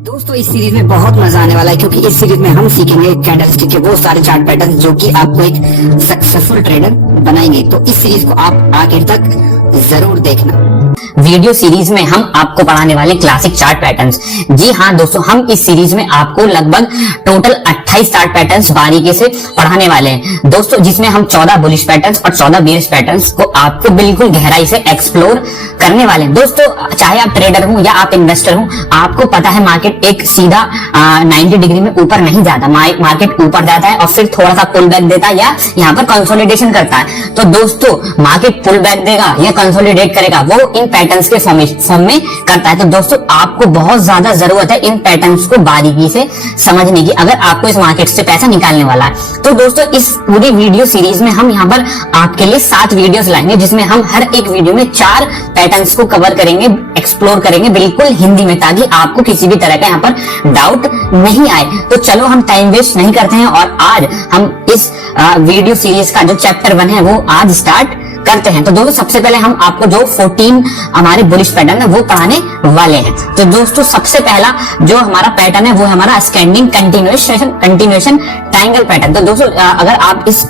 दोस्तों इस सीरीज में बहुत मजा आने वाला है क्योंकि इस सीरीज में हम सीखेंगे कैंडलस्टिक के वो सारे चार्ट पैटर्न जो कि आपको एक सक्सेसफुल ट्रेडर बनाएंगे। तो इस सीरीज को आप आखिर तक जरूर देखना। वीडियो सीरीज में हम आपको पढ़ाने वाले क्लासिक चार्ट पैटर्न्स। जी हाँ दोस्तों, हम इस सीरीज में आपको लगभग टोटल 28 चार्ट पैटर्न्स बारीकी से पढ़ाने वाले हैं दोस्तों, जिसमें हम 14 बुलिश पैटर्न्स और 14 बेयरिश पैटर्न्स को आपको बिल्कुल गहराई से एक्सप्लोर करने वाले हैं। दोस्तों चाहे आप ट्रेडर हो या आप इन्वेस्टर हो, आपको पता है मार्केट एक सीधा 90 डिग्री में ऊपर नहीं जाता। मार्केट ऊपर जाता है और फिर थोड़ा सा पुल बैक देता है या यहाँ पर कंसोलिडेशन करता है। तो दोस्तों मार्केट पुल बैक देगा या कंसोलिडेट करेगा, वो इन पैटर्न्स के फॉर्म में करता है। तो दोस्तों आपको बहुत ज्यादा जरूरत है इन पैटर्न्स को बारीकी से समझने की, अगर आपको इस मार्केट से पैसा निकालने वाला है। तो दोस्तों इस पूरी वीडियो सीरीज में हम यहाँ पर आपके लिए 7 वीडियोस लाएंगे, जिसमें हम हर एक वीडियो में 4 पैटर्न्स को कवर करेंगे, एक्सप्लोर करेंगे बिल्कुल हिंदी में, ताकि आपको किसी भी तरह का यहाँ पर डाउट नहीं आए। तो चलो हम टाइम वेस्ट नहीं करते हैं और आज हम इस वीडियो सीरीज का जो चैप्टर 1 है वो आज स्टार्ट करते हैं। तो दोस्तों सबसे पहले हम आपको जो 14 हमारे बुलिश पैटर्न है वो पढ़ाने वाले हैं। तो दोस्तों सबसे पहला जो हमारा पैटर्न है वो है हमारा स्टैंडिंग कंटिन्यूएशन ट्रायंगल पैटर्न। तो दोस्तों अगर आप इस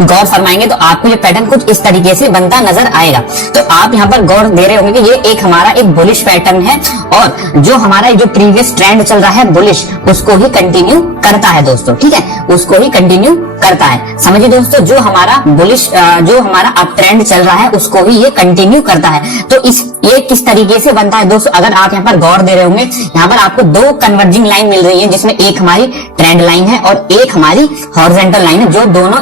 गौर फरमाएंगे तो आपको ये पैटर्न कुछ इस तरीके से बनता नजर आएगा। तो आप यहाँ पर गौर दे रहे होंगे कि ये एक हमारा एक बुलिश पैटर्न है और जो हमारा जो प्रीवियस ट्रेंड चल रहा है बुलिश, उसको ही कंटिन्यू करता है दोस्तों, ठीक है, उसको ही कंटिन्यू करता है। समझिए दोस्तों, जो हमारा बुलिश जो हमारा अप ट्रेंड चल रहा है उसको ही ये कंटिन्यू करता है। तो ये किस तरीके से बनता है दोस्तों, अगर आप यहाँ पर गौर दे रहे होंगे, यहाँ पर आपको 2 कन्वर्जिंग लाइन मिल रही है, जिसमें एक हमारी ट्रेंड लाइन है और एक हमारी हॉरिजॉन्टल लाइन है, जो दोनों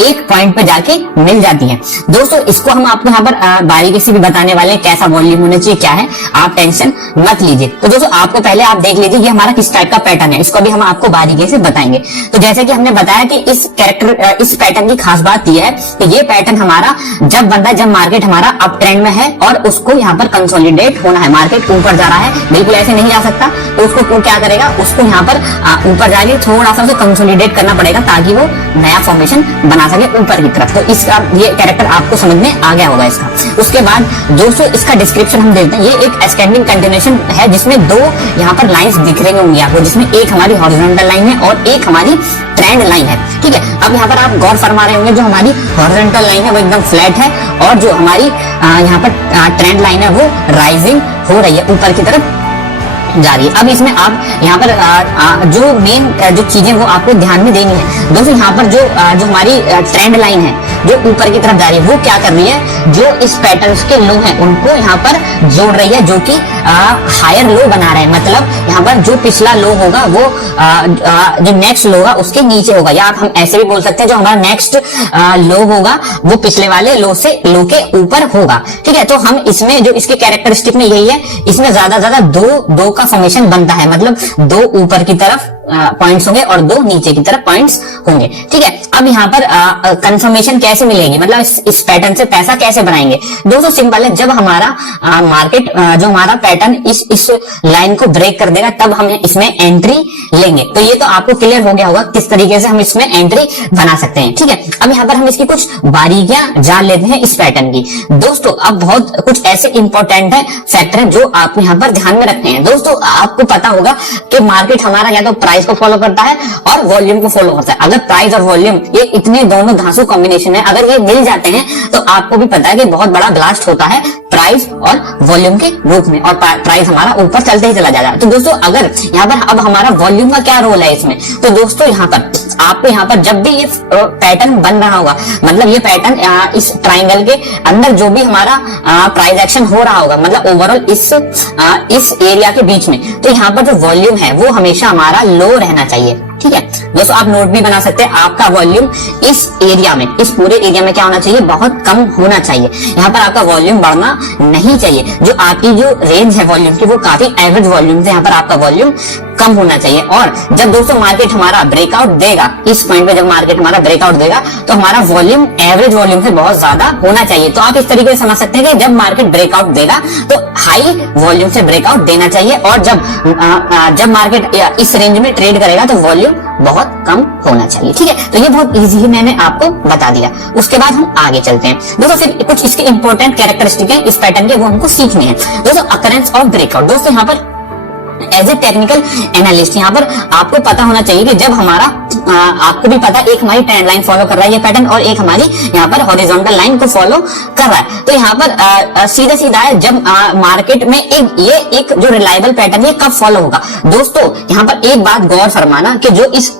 एक पॉइंट पे जाके मिल जाती है। दोस्तों इसको हम आपको यहाँ पर बारीकी से भी बताने वाले हैं, कैसा वॉल्यूम होना चाहिए, क्या है, आप टेंशन मत लीजिए। तो दोस्तों आपको पहले आप देख लीजिए ये हमारा किस टाइप का पैटर्न है, इसको भी हम आपको बारीकी से बताएंगे। तो जैसे कि हमने बताया कि इस पैटर्न की खास बात यह है कि ये पैटर्न हमारा जब बनता है जब मार्केट हमारा अप ट्रेंड में है और उसको यहाँ पर कंसोलिडेट होना है, मार्केट ऊपर जा रहा है, बिल्कुल ऐसे नहीं जा सकता, तो उसको क्या करेगा, उसको यहाँ पर ऊपर जाके थोड़ा सा उसे कंसोलिडेट करना पड़ेगा ताकि वो नया फॉर्मेशन बना सके ऊपर की तरफ। तो इसका ये कैरेक्टर आपको समझ में आ गया होगा इसका। उसके बाद दोस्तों इसका डिस्क्रिप्शन हम देते हैं। ये एक स्टैंडिंग कंटिन्यूएशन है जिसमें 2 यहाँ पर लाइंस दिख रही होंगी आपको, जिसमें एक हमारी हॉरिजॉन्टल लाइन है और एक हमारी ट्रेंड लाइन है, ठीक है। अब यहाँ पर आप गौर फरमा रहे होंगे, जो हमारी हॉरिजॉन्टल लाइन है वो एकदम फ्लैट है और जो हमारी यहाँ पर ट्रेंड लाइन है वो राइजिंग हो रही है, ऊपर की तरफ जा रही है। अब इसमें आप यहाँ पर जो मेन जो चीजें वो आपको ध्यान में देनी है दोस्तों, यहाँ पर जो हमारी ट्रेंड लाइन है जो ऊपर की तरफ जा रही है, वो क्या कर रही है, जो इस पैटर्न्स के लो हैं उनको यहाँ पर जोड़ रही है, जो कि हायर लो बना रहे हैं। मतलब यहाँ पर जो पिछला लो होगा वो जो नेक्स्ट लो होगा उसके नीचे होगा, या आप हम ऐसे भी बोल सकते हैं जो हमारा नेक्स्ट लो होगा वो पिछले वाले लो के ऊपर होगा, ठीक है। तो हम इसमें जो इसके कैरेक्टरिस्टिक में यही है, इसमें ज्यादा दो का फॉर्मेशन बनता है, मतलब 2 ऊपर की तरफ पॉइंट्स होंगे और 2 नीचे की तरफ पॉइंट्स होंगे, ठीक है। अब यहाँ पर कंफर्मेशन कैसे मिलेगी, मतलब इस पैटर्न से पैसा कैसे बनाएंगे दोस्तों, सिंपल है। जब हमारा मार्केट जो हमारा पैटर्न इस लाइन को ब्रेक कर देगा तब हम इसमें एंट्री लेंगे। तो ये तो आपको क्लियर हो गया होगा किस तरीके से हम इसमें एंट्री बना सकते हैं, ठीक है। अब यहाँ पर हम इसकी कुछ बारीकियां जान लेते हैं इस पैटर्न की दोस्तों। अब बहुत कुछ ऐसे इंपॉर्टेंट है फैक्टर है जो आप यहाँ पर ध्यान में रखते हैं दोस्तों। आपको पता होगा कि मार्केट हमारा या तो प्राइस को फॉलो करता है और वॉल्यूम को फॉलो करता है। अगर प्राइस और वॉल्यूम ये इतने दोनों धांसू कॉम्बिनेशन है, अगर ये मिल जाते हैं तो आपको भी पता है कि बहुत बड़ा ब्लास्ट होता है प्राइस और वॉल्यूम के रूप में, और प्राइस हमारा ऊपर चलते ही चला जाएगा। तो दोस्तों अगर यहाँ पर अब हमारा वॉल्यूम का क्या रोल है इसमें, तो दोस्तों यहाँ पर आपको यहाँ पर जब भी ये पैटर्न बन रहा होगा, मतलब ये पैटर्न इस ट्राइंगल के अंदर जो भी हमारा प्राइस एक्शन हो रहा होगा, मतलब ओवरऑल इस एरिया के बीच में, तो यहाँ पर जो वॉल्यूम है वो हमेशा हमारा लो रहना चाहिए, ठीक है दोस्तों। आप नोट भी बना सकते हैं, आपका वॉल्यूम इस एरिया में, इस पूरे एरिया में क्या होना चाहिए, बहुत कम होना चाहिए। यहाँ पर आपका वॉल्यूम बढ़ना नहीं चाहिए। जो आपकी जो रेंज है वॉल्यूम की वो काफी एवरेज वॉल्यूम से, यहाँ पर आपका वॉल्यूम कम होना चाहिए। और जब दोस्तों मार्केट हमारा ब्रेकआउट देगा, इस पॉइंट पे जब मार्केट हमारा ब्रेकआउट देगा तो हमारा वॉल्यूम एवरेज वॉल्यूम से बहुत ज्यादा होना चाहिए। तो आप इस तरीके से समझ सकते हैं कि जब मार्केट ब्रेकआउट देगा तो हाई वॉल्यूम से ब्रेकआउट देना चाहिए, और जब मार्केट इस रेंज में ट्रेड करेगा तो वॉल्यूम बहुत कम होना चाहिए, ठीक है। तो ये बहुत इजी ही मैंने आपको बता दिया। उसके बाद हम आगे चलते हैं दोस्तों। फिर कुछ इसके इंपॉर्टेंट कैरेक्टरिस्टिक है इस पैटर्न के, वो हमको सीखने हैं दोस्तों। अकरेंस ऑफ ब्रेकआउट दोस्तों, यहाँ पर एज ए टेक्निकल एनालिस्ट यहाँ पर आपको पता होना चाहिए कि जब हमारा आपको भी पता है एक हमारी ट्रेंड लाइन फॉलो कर रहा है ये पैटर्न और एक हमारी यहाँ पर हॉरिजॉन्टल लाइन को फॉलो कर रहा है। तो यहाँ पर सीधा सीधा है जब मार्केट में एक जो रिलायबल पैटर्न ये कब फॉलो होगा। दोस्तों यहाँ पर एक बात गौर फरमाना कि जो इस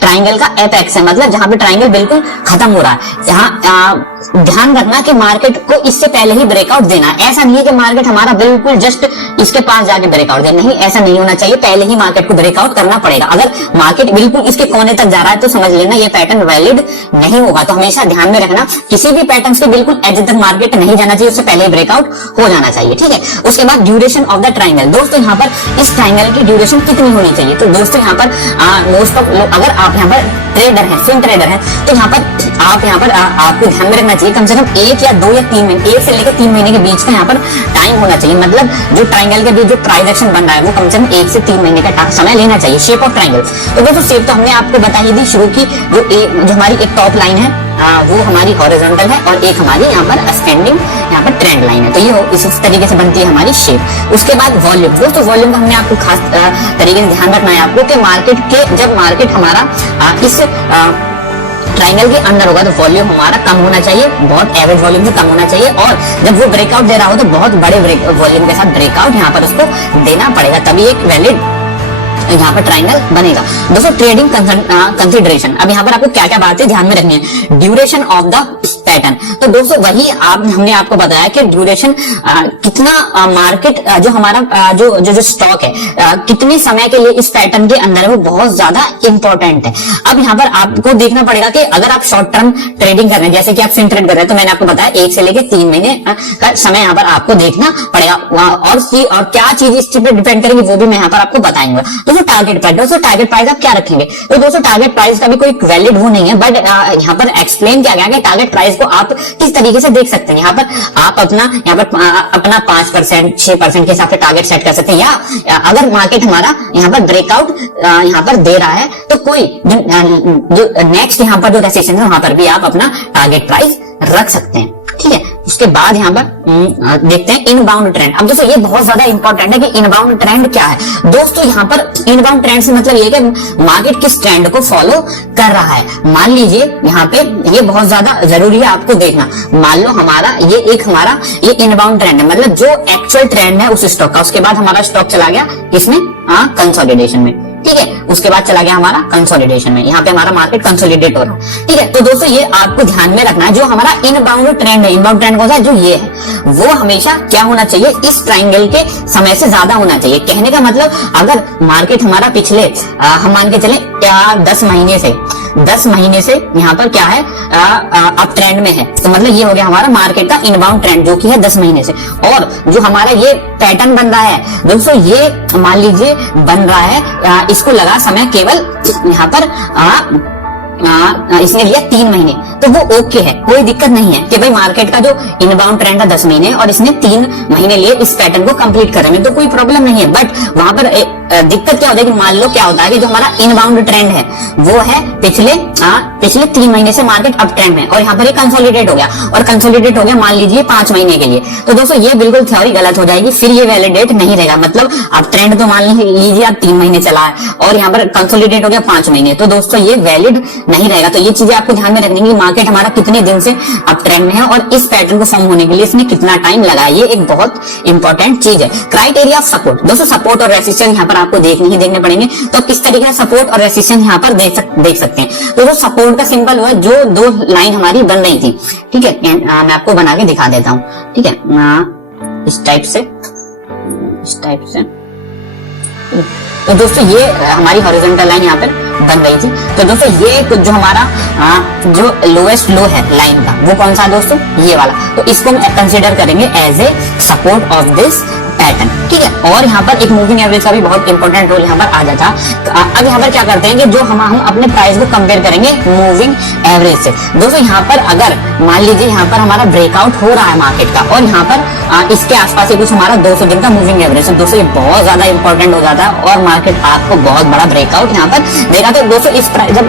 ट्राइंगल का एपेक्स है, मतलब जहां पे ट्राइंगल बिल्कुल खत्म हो रहा है, यहाँ ध्यान रखना कि मार्केट को इससे पहले ही ब्रेकआउट देना। ऐसा नहीं है कि मार्केट हमारा बिल्कुल जस्ट इसके पास जाके ब्रेकआउट दे, नहीं, ऐसा नहीं होना चाहिए। पहले ही मार्केट को ब्रेकआउट करना पड़ेगा। अगर मार्केट बिल्कुल इसके कोने तक जा रहा है तो समझ लेना ये पैटर्न वैलिड नहीं होगा। तो हमेशा ध्यान में रखना किसी भी पैटर्न से बिल्कुल एज तक मार्केट नहीं जाना चाहिए, उससे पहले ब्रेकआउट हो जाना चाहिए। ठीक है, उसके बाद ड्यूरेशन ऑफ द ट्राइंगल। दोस्तों यहाँ पर इस ट्राइंगल की ड्यूरेशन कितनी होनी चाहिए? तो दोस्तों यहाँ पर मोस्ट ऑफ लोग, अगर आप यहाँ पर ट्रेडर है, स्विंग ट्रेडर है, तो यहाँ पर आपको ध्यान में रखना चाहिए कम से कम 1 या 2 या 3 महीने, 1 से लेकर 3 महीने के बीच का यहाँ पर टाइम होना चाहिए। मतलब जो ट्राइंगल के बीच जो प्राइस एक्शन बन रहा है वो कम से कम 1 से 3 महीने का समय लेना चाहिए। शेप ऑफ ट्राइंगल, तो दोस्तों शेप तो हमने आपको बता ही दी शुरू की। जो हमारी एक टॉप लाइन है वो हमारी हॉरिजॉन्टल है और एक हमारी यहाँ पर असेंडिंग यहाँ पर ट्रेंड लाइन है। तो ये इस तरीके से बनती है हमारी शेप। उसके बाद वॉल्यूम। दोस्तों वॉल्यूम का हमने आपको खास तरीके से ध्यान रखना है आपको कि जब मार्केट हमारा इस ट्राइंगल के अंदर होगा तो वॉल्यूम हमारा कम होना चाहिए, बहुत एवरेज वॉल्यूम से कम होना चाहिए, और जब वो ब्रेकआउट दे रहा हो तो बहुत बड़े वॉल्यूम के साथ ब्रेकआउट यहाँ पर उसको देना पड़ेगा, तभी एक वैलिड यहाँ पर ट्राइंगल बनेगा। दोस्तों ट्रेडिंग कंसिडरेशन, अब यहाँ पर आपको क्या क्या बातें ध्यान में रखनी है। ड्यूरेशन ऑफ द पैटर्न, तो दोस्तों वही हमने आपको बताया कि ड्यूरेशन कितना मार्केट जो हमारा जो स्टॉक है कितने समय के लिए इस पैटर्न के अंदर है वो बहुत ज्यादा इंपॉर्टेंट है। अब यहाँ पर आपको देखना पड़ेगा कि अगर आप शॉर्ट टर्म ट्रेडिंग कर रहे हैं, जैसे कि आप स्विंग ट्रेड कर रहे हैं, तो मैंने आपको बताया 1 से लेकर 3 महीने का समय यहाँ पर आपको देखना पड़ेगा, और क्या चीज इस चीज पर डिपेंड करेगी वो भी मैं यहाँ पर आपको बताऊंगा। दोस्तों टारगेट प्राइस, दोस्तों टारगेट प्राइस आप क्या रखेंगे? तो दोस्तों टारगेट प्राइस का भी कोई वैलिड वो नहीं है, बट यहाँ पर एक्सप्लेन किया गया कि टारगेट प्राइस को आप किस तरीके से देख सकते हैं। यहाँ पर आप अपना 5% 6% के हिसाब से टारगेट सेट कर सकते हैं, या अगर मार्केट हमारा यहाँ पर ब्रेकआउट यहाँ पर दे रहा है तो कोई जो नेक्स्ट यहाँ पर जो रेसिस्टेंस है वहां पर भी आप अपना टारगेट प्राइस रख सकते हैं। ठीक है, उसके बाद यहाँ पर देखते हैं इनबाउंड ट्रेंड। अब दोस्तों ये बहुत ज्यादा इंपॉर्टेंट है कि इनबाउंड ट्रेंड क्या है। दोस्तों यहाँ पर इनबाउंड ट्रेंड से मतलब ये कि मार्केट किस ट्रेंड को फॉलो कर रहा है। मान लीजिए यहाँ पे ये बहुत ज्यादा जरूरी है आपको देखना। मान लो ये इनबाउंड ट्रेंड है, मतलब जो एक्चुअल ट्रेंड है उस स्टॉक का। उसके बाद हमारा स्टॉक चला गया किसमें? कंसोलिडेशन में। ठीक है, उसके बाद चला गया हमारा कंसोलिडेशन में, यहाँ पे हमारा मार्केट कंसोलिडेट हो रहा है। ठीक है, तो दोस्तों ये आपको ध्यान में रखना है, जो हमारा इनबाउंड ट्रेंड है, इनबाउंड ट्रेंड कौन सा है? जो ये है वो हमेशा क्या होना चाहिए? इस ट्राइंगल के समय से ज्यादा होना चाहिए। कहने का मतलब अगर मार्केट हमारा पिछले हम मान के चले 10 महीने से यहाँ पर क्या है अप ट्रेंड में है, तो मतलब ये हो गया हमारा मार्केट का इनबाउंड ट्रेंड जो कि है 10 महीने से। और जो हमारा ये पैटर्न बन रहा है दोस्तों, ये मान लीजिए बन रहा है, इसको लगा समय केवल यहाँ पर इसने लिया 3 महीने, तो वो ओके है, कोई दिक्कत नहीं है कि भाई मार्केट का जो इनबाउंड ट्रेंड है 10 महीने और इसने 3 महीने लिए इस पैटर्न को कंप्लीट करने में, तो कोई प्रॉब्लम नहीं है। बट वहां पर दिक्कत क्या होता है कि मान लो क्या होता है कि जो हमारा इनबाउंड ट्रेंड है वो है पिछले 3 महीने से मार्केट अप ट्रेंड में, और यहाँ पर ये कंसोलिडेट हो गया, और कंसोलिडेट हो गया मान लीजिए 5 महीने के लिए। तो दोस्तों ये बिल्कुल थ्योरी गलत हो जाएगी, फिर ये वैलिडेट नहीं रहेगा। मतलब अब ट्रेंड तो मान लीजिए आप 3 महीने चला है और यहाँ पर कंसोलिडेट हो गया 5 महीने, तो दोस्तों ये वैलिड नहीं रहेगा। तो ये चीजें आपको ध्यान में रखनी है, मार्केट हमारा कितने दिन से अप ट्रेंड में है और इस पैटर्न को फॉर्म होने के लिए इसने कितना टाइम लगाया, ये एक बहुत इंपॉर्टेंट चीज है। क्राइटेरिया ऑफ सपोर्ट, दोस्तों सपोर्ट और रेसिस्टेंस यहाँ पर आपको देखने पड़ेंगे, तो किस तरीके से सपोर्ट और रेसिस्टेंस यहाँ पर देख सकते हैं। तो सपोर्ट का सिंबल हुआ जो 2 लाइन हमारी बन रही थी। ठीक है, मैं आपको बना के दिखा देता हूँ। ठीक है, इस टाइप से तो दोस्तों ये हमारी हॉरिजॉन्टल लाइन यहाँ पर बन रही थी। तो दोस्तों ये जो हमारा जो लोएस्ट लो है लाइन का वो कौन सा दोस्तों? ये वाला। तो इसको हम कंसीडर करेंगे as a support of this pattern. ठीक है, और यहाँ पर एक मूविंग एवरेज का भी बहुत इंपॉर्टेंट रोल यहाँ पर आ जाता है। तो अब यहाँ पर क्या करते हैं कि जो हम अपने प्राइस को कंपेयर करेंगे मूविंग एवरेज से। दोस्तों यहाँ पर अगर मान लीजिए यहाँ पर हमारा ब्रेकआउट हो रहा है मार्केट का और यहाँ पर इसके आसपास से कुछ हमारा 200 दिन का मूविंग एवरेज है, दोस्तों ये बहुत ज्यादा इंपॉर्टेंट हो जाता है और मार्केट आपको बहुत बड़ा ब्रेकआउट यहाँ पर देगा। तो दोस्तों जब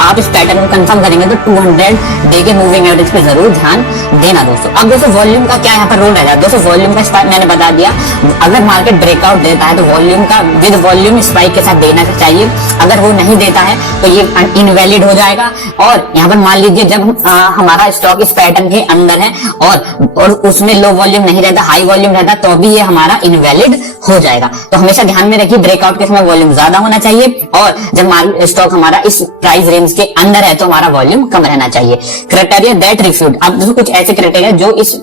आप इस पैटर्न को कंफर्म करेंगे तो 200 डे के मूविंग एवरेज पे जरूर ध्यान देना दोस्तों। अब दोस्तों वॉल्यूम का क्या यहाँ पर रोल रहेगा? दोस्तों वॉल्यूम का मैंने बता दिया दिया। अगर मार्केट ब्रेकआउट देता है तो वॉल्यूम का विद वॉल्यूम स्पाइक के साथ देना चाहिए, अगर वो नहीं देता है तो ये इनवैलिड हो जाएगा। और यहाँ पर मान लीजिए जब हमारा स्टॉक इस पैटर्न के अंदर है और उसमें लो वॉल्यूम नहीं रहता, हाई वॉल्यूम रहता, तो भी ये हमारा इनवैलिड हो जाएगा। तो हमेशा ध्यान में रखिए ब्रेकआउट के समय वॉल्यूम ज्यादा होना चाहिए, और जब स्टॉक हमारा इस प्राइस रेंज के अंदर है तो हमारा वॉल्यूम कम रहना चाहिए। क्राइटेरिया दैट रिफ्यूट, अब दोस्तों कुछ ऐसे क्राइटेरिया जो इस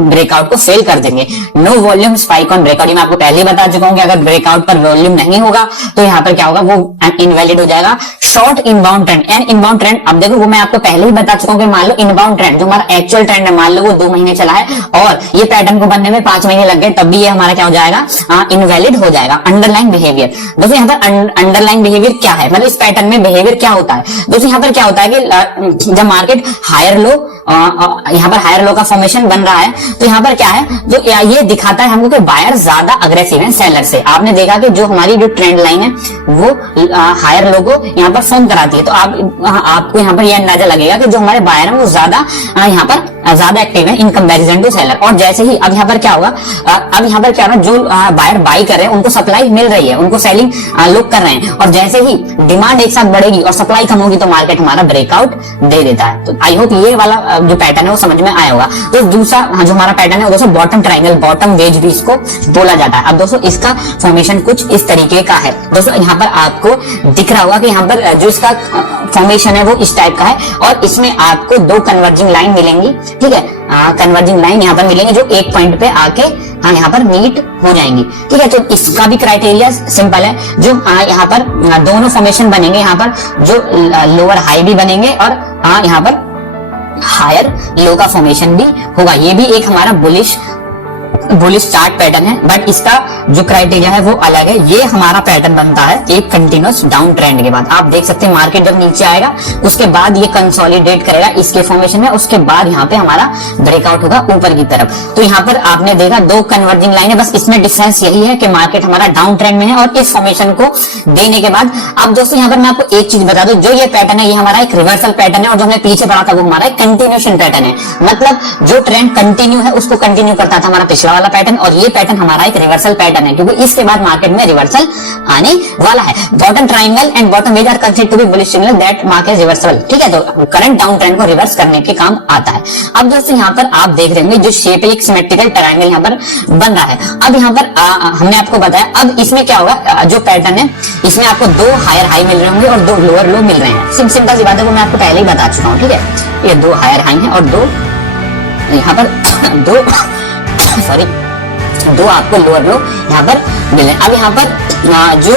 ब्रेकआउट को फेल कर देंगे। No volume spike on breakout, मैं आपको पहले ही बता चुका हूं कि अगर ब्रेकआउट पर वॉल्यूम नहीं होगा तो यहाँ पर क्या होगा, वो इनवैलिड हो जाएगा। Short inbound trend and inbound trend, अब देखो वो मैं आपको पहले ही बता चुका हूं कि मान लो इनबाउंड ट्रेंड जो हमारा एक्चुअल ट्रेंड है, मान लो वो 2 महीने चला है और ये पैटर्न को बनने में 5 महीने लग गए, तब भी ये हमारा क्या हो जाएगा, इनवैलिड हो जाएगा। अंडरलाइन बिहेवियर, दोस्तों यहाँ पर अंडरलाइन बिहेवियर क्या है, मतलब इस पैटर्न में बिहेवियर क्या होता है। दोस्तों यहाँ पर क्या होता है कि जब मार्केट हायर लो, यहाँ पर हायर लो का फॉर्मेशन बन रहा है, तो यहाँ पर क्या है, जो ये दिखाता है हमको कि बायर ज्यादा अग्रेसिव है सेलर से। आपने देखा कि जो हमारी जो ट्रेंड लाइन है वो हायर लो को यहाँ पर फॉर्म कराती है, तो आपको यहाँ पर यह अंदाजा लगेगा कि जो हमारे बायर है वो ज्यादा यहाँ पर ज्यादा एक्टिव है इन कंपैरिजन टू सेलर। और जैसे ही अब यहाँ पर क्या होगा, अब यहाँ पर क्या होगा, जो बायर बाई कर रहे हैं उनको सप्लाई मिल रही है, उनको सेलिंग लोग कर रहे हैं, और जैसे ही डिमांड एक साथ बढ़ेगी और सप्लाई कम होगी तो मार्केट हमारा ब्रेकआउट दे देता है। तो आई होप ये वाला जो पैटर्न है वो समझ में आया होगा। तो दूसरा जो हमारा पैटर्न है दोस्तों बॉटम ट्रायंगल, बॉटम वेज भी इसको बोला जाता है। अब दोस्तों इसका फॉर्मेशन कुछ इस तरीके का है। दोस्तों यहाँ पर आपको दिख रहा होगा कि यहाँ पर जो इसका फॉर्मेशन है वो इस टाइप का है, और इसमें आपको 2 कन्वर्जिंग लाइन मिलेंगी, ठीक है, कन्वर्जिंग लाइन यहाँ पर मिलेंगे जो एक पॉइंट पे आके यहाँ पर मीट हो जाएंगी, ठीक है। तो इसका भी क्राइटेरिया सिंपल है, जो यहाँ पर दोनों फॉर्मेशन बनेंगे, यहाँ पर जो लोअर हाई भी बनेंगे और यहाँ पर हायर लो का फॉर्मेशन भी होगा। ये भी एक हमारा बुलिश चार्ट पैटर्न है, बट इसका जो क्राइटेरिया है वो अलग है। ये हमारा पैटर्न बनता है एक कंटिन्यूअस डाउन ट्रेंड के बाद। आप देख सकते हैं मार्केट जब नीचे आएगा उसके बाद ये कंसोलिडेट करेगा इसके फॉर्मेशन में, उसके बाद यहाँ पे हमारा ब्रेकआउट होगा ऊपर की तरफ। तो यहाँ पर आपने देखा 2 कन्वर्जिंग लाइन है, बस इसमें डिफरेंस यही है कि मार्केट हमारा डाउन ट्रेंड में है और इस फॉर्मेशन को देने के बाद। अब दोस्तों यहाँ पर मैं आपको एक चीज बता दूं, जो ये पैटर्न है ये हमारा एक रिवर्सल पैटर्न है, और जो हमने पीछे पढ़ा था वो हमारा एक कंटिन्यूएशन पैटर्न है। मतलब जो ट्रेंड कंटिन्यू है उसको कंटिन्यू करता था हमारा पिछला वाला पैटर्न, और ये पैटर्न हमारा एक रिवर्सल पैटर्न है, क्योंकि इसके बाद मार्केट में रिवर्सल आने वाला है। Bottom triangle and bottom wedge are considered to be bullish signal that mark as reversal, ठीक है। तो करंट डाउन ट्रेंड को रिवर्स करने के काम आता है। अब दोस्तों यहाँ पर आप देख रहे होंगे जो शेप है एक सिमेट्रिकल ट्रायंगल यहाँ पर बन रहा है। अब यहाँ पर हमने आपको बताया, अब इसमें क्या होगा, जो पैटर्न है इसमें आपको 2 हायर हाई मिल रहे होंगे और 2 लोअर लो मिल रहे हैं। सिंपल सी बात है, वो मैं आपको पहले ही बता चुका हूँ, ठीक है। ये 2 हायर हाई है और 2 यहाँ पर 2 आपको लोअर लो यहाँ पर मिले। अब यहाँ पर जो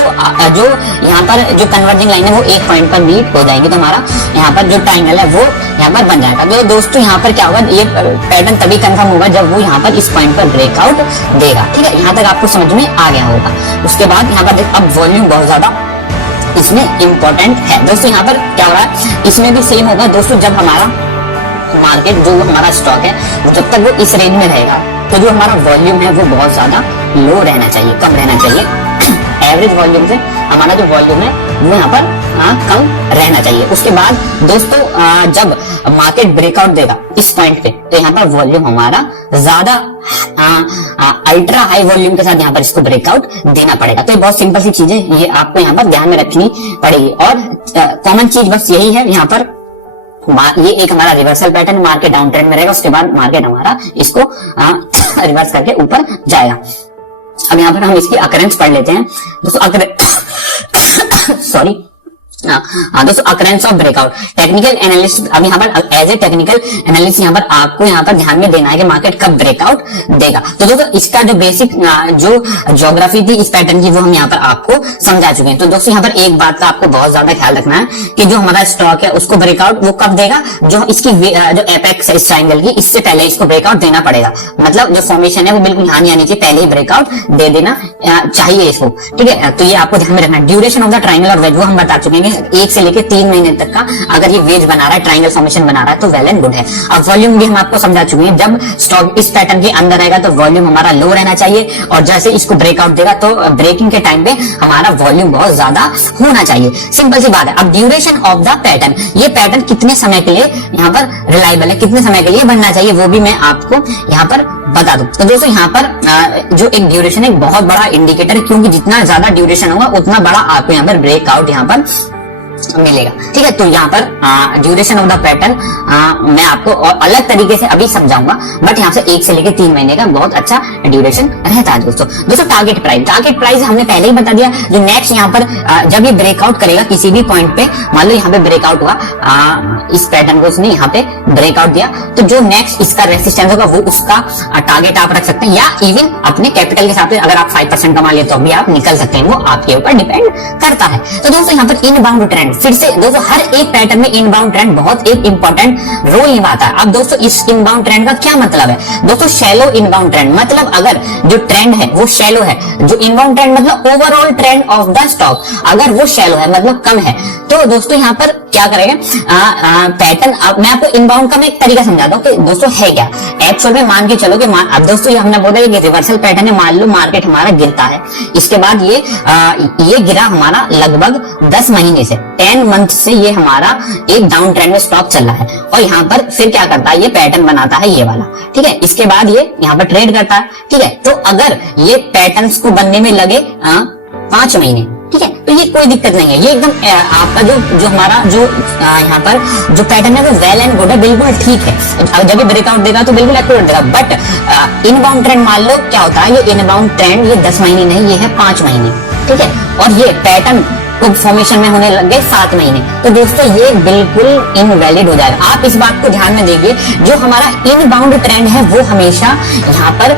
यहाँ पर जो कन्वर्जिंग लाइन है वो एक पॉइंट पर मीट हो जाएगी, तो हमारा यहाँ पर जो ट्रायंगल है वो यहाँ पर बन जाएगा। तो दोस्तों यहाँ पर क्या होगा, ये पैटर्न तभी कंफर्म होगा जब वो यहाँ पर इस पॉइंट पर ब्रेकआउट देगा, ठीक है। यहाँ तक आपको समझ में आ गया होगा। उसके बाद यहाँ पर अब वॉल्यूम बहुत ज्यादा इसमें इंपॉर्टेंट है। दोस्तों यहाँ पर क्या हो रहा है, इसमें भी सेम होगा दोस्तों। जब हमारा मार्केट जो हमारा स्टॉक है जब तक वो इस रेंज में रहेगा तो जो हमारा वॉल्यूम है वो बहुत ज्यादा लो रहना चाहिए, कम रहना चाहिए। एवरेज वॉल्यूम से हमारा जो वॉल्यूम है वो यहाँ पर कम रहना चाहिए। उसके बाद दोस्तों जब मार्केट ब्रेकआउट देगा इस पॉइंट पे तो यहाँ पर वॉल्यूम हमारा ज्यादा अल्ट्रा हाई वॉल्यूम के साथ यहाँ पर इसको ब्रेकआउट देना पड़ेगा। तो ये बहुत सिंपल सी चीज है, ये आपको यहाँ पर ध्यान में रखनी पड़ेगी। और कॉमन चीज बस यही है, यहाँ पर ये एक हमारा reversal pattern, market down trend में रहेगा, उसके बाद मार्केट हमारा इसको रिवर्स करके ऊपर जाएगा। अब यहाँ पर हम इसकी अकरेंस पढ़ लेते हैं दोस्तों। सॉरी दोस्तों, occurrence of breakout technical analyst. अब यहाँ पर एज ए टेक्निकल एनालिस्ट यहाँ पर आपको यहाँ पर ध्यान में देना है कि मार्केट कब ब्रेकआउट देगा। तो दोस्तों इसका जो बेसिक जो ज्योग्राफी थी इस पैटर्न की वो हम यहाँ पर आपको समझा चुके हैं। तो दोस्तों यहाँ पर एक बात का आपको बहुत ज्यादा ख्याल रखना है कि जो हमारा स्टॉक है उसको ब्रेकआउट वो कब देगा, जो इसकी जो एपेक्स है इस ट्रायंगल की, इससे पहले इसको ब्रेकआउट देना पड़ेगा। मतलब जो फॉर्मेशन है वो बिल्कुल यहाँ नहीं आनी चाहिए, पहले ही ब्रेकआउट दे देना चाहिए इसको, ठीक है। तो ये आपको ध्यान में रखना है। ड्यूरेशन ऑफ द ट्रायंगल और वेज वो हम बता चुके हैं, 1 से लेकर 3 महीने तक का अगर ये वेज बना रहा है, ट्रायंगल फॉर्मेशन बना रहा है तो वेल एंड गुड है। अब वॉल्यूम भी हम आपको समझा चुके हैं, जब स्टॉक इस पैटर्न के अंदर रहेगा तो वॉल्यूम हमारा लो रहना चाहिए, और जैसे इसको ब्रेकआउट देगा तो ब्रेकिंग के टाइम पे हमारा वॉल्यूम बहुत ज्यादा होना चाहिए। सिंपल सी बात है। अब ड्यूरेशन ऑफ द पैटर्न, ये पैटर्न कितने समय के लिए यहाँ पर रिलायबल है, कितने समय के लिए बनना चाहिए, वो भी मैं आपको यहाँ पर बता दूं तो दोस्तों यहाँ पर जो एक ड्यूरेशन है बहुत बड़ा इंडिकेटर है, क्योंकि जितना ज्यादा ड्यूरेशन होगा उतना बड़ा आपको यहाँ पर ब्रेकआउट यहाँ पर मिलेगा। ठीक है, तो यहाँ पर ड्यूरेशन ऑफ द पैटर्न मैं आपको और अलग तरीके से अभी समझाऊंगा, बट यहाँ से 1 से लेकर 3 महीने का बहुत अच्छा ड्यूरेशन रहता है दोस्तों टारगेट प्राइस हमने पहले ही बता दिया। जो नेक्स्ट यहाँ पर जब ये ब्रेकआउट करेगा किसी भी पॉइंट पे, मान लो यहाँ पे ब्रेकआउट हुआ, इस पैटर्न को उसने यहाँ पे ब्रेकआउट दिया, तो जो नेक्स्ट इसका रेसिस्टेंस होगा वो उसका टारगेट आप रख सकते हैं, या इवन अपने कैपिटल के साथ अगर आप 5% कमा ले तो भी आप निकल सकते हैं, वो आपके ऊपर डिपेंड करता है। तो दोस्तों यहाँ पर इनबाउंड ट्रेंड, फिर से दोस्तों हर एक पैटर्न में इनबाउंड ट्रेंड बहुत एक इंपॉर्टेंट रोल निभाता है। अब दोस्तों इस इनबाउंड ट्रेंड का क्या मतलब है दोस्तों? शैलो इनबाउंड ट्रेंड, मतलब अगर जो ट्रेंड है वो शैलो है, जो इनबाउंड ट्रेंड मतलब overall trend of the stock, अगर वो शैलो है मतलब कम है, तो दोस्तों यहाँ पर क्या करेगा पैटर्न। मैं आपको इनबाउंड का मैं एक तरीका समझाता हूँ कि दोस्तों है क्या। एक्चुअल में मान के चलो कि अब दोस्तों ये हमने बोला कि रिवर्सल पैटर्न है, मान लो मार्केट हमारा गिरता है, इसके बाद ये गिरा हमारा लगभग 10 महीने से 10 मंथ से ये हमारा एक डाउन ट्रेंड में स्टॉक चल रहा है, और यहाँ पर फिर क्या करता है, ये पैटर्न बनाता है ये वाला। ठीक है, इसके बाद ये यहाँ पर ट्रेड करता है। ठीक है, तो अगर ये पैटर्न्स को बनने में लगे 5 महीने, ठीक है, तो ये कोई दिक्कत नहीं है, ये एकदम आपका जो हमारा जो यहाँ पर जो पैटर्न है वो वेल एंड गुड है, बिल्कुल ठीक है। जब ये ब्रेकआउट देगा तो बिल्कुल एक्यूरेट देगा, बट इनबाउंड ट्रेंड मान लो क्या होता है, ये इनबाउंड ट्रेंड ये 10 महीने नहीं, ये है 5 महीने। ठीक है, और ये पैटर्न फॉर्मेशन में होने लग गए 7 महीने, तो दोस्तों ये बिल्कुल इनवैलिड हो जाएगा। आप इस बात को ध्यान में देखिए, जो हमारा इनबाउंड ट्रेंड है वो हमेशा यहाँ पर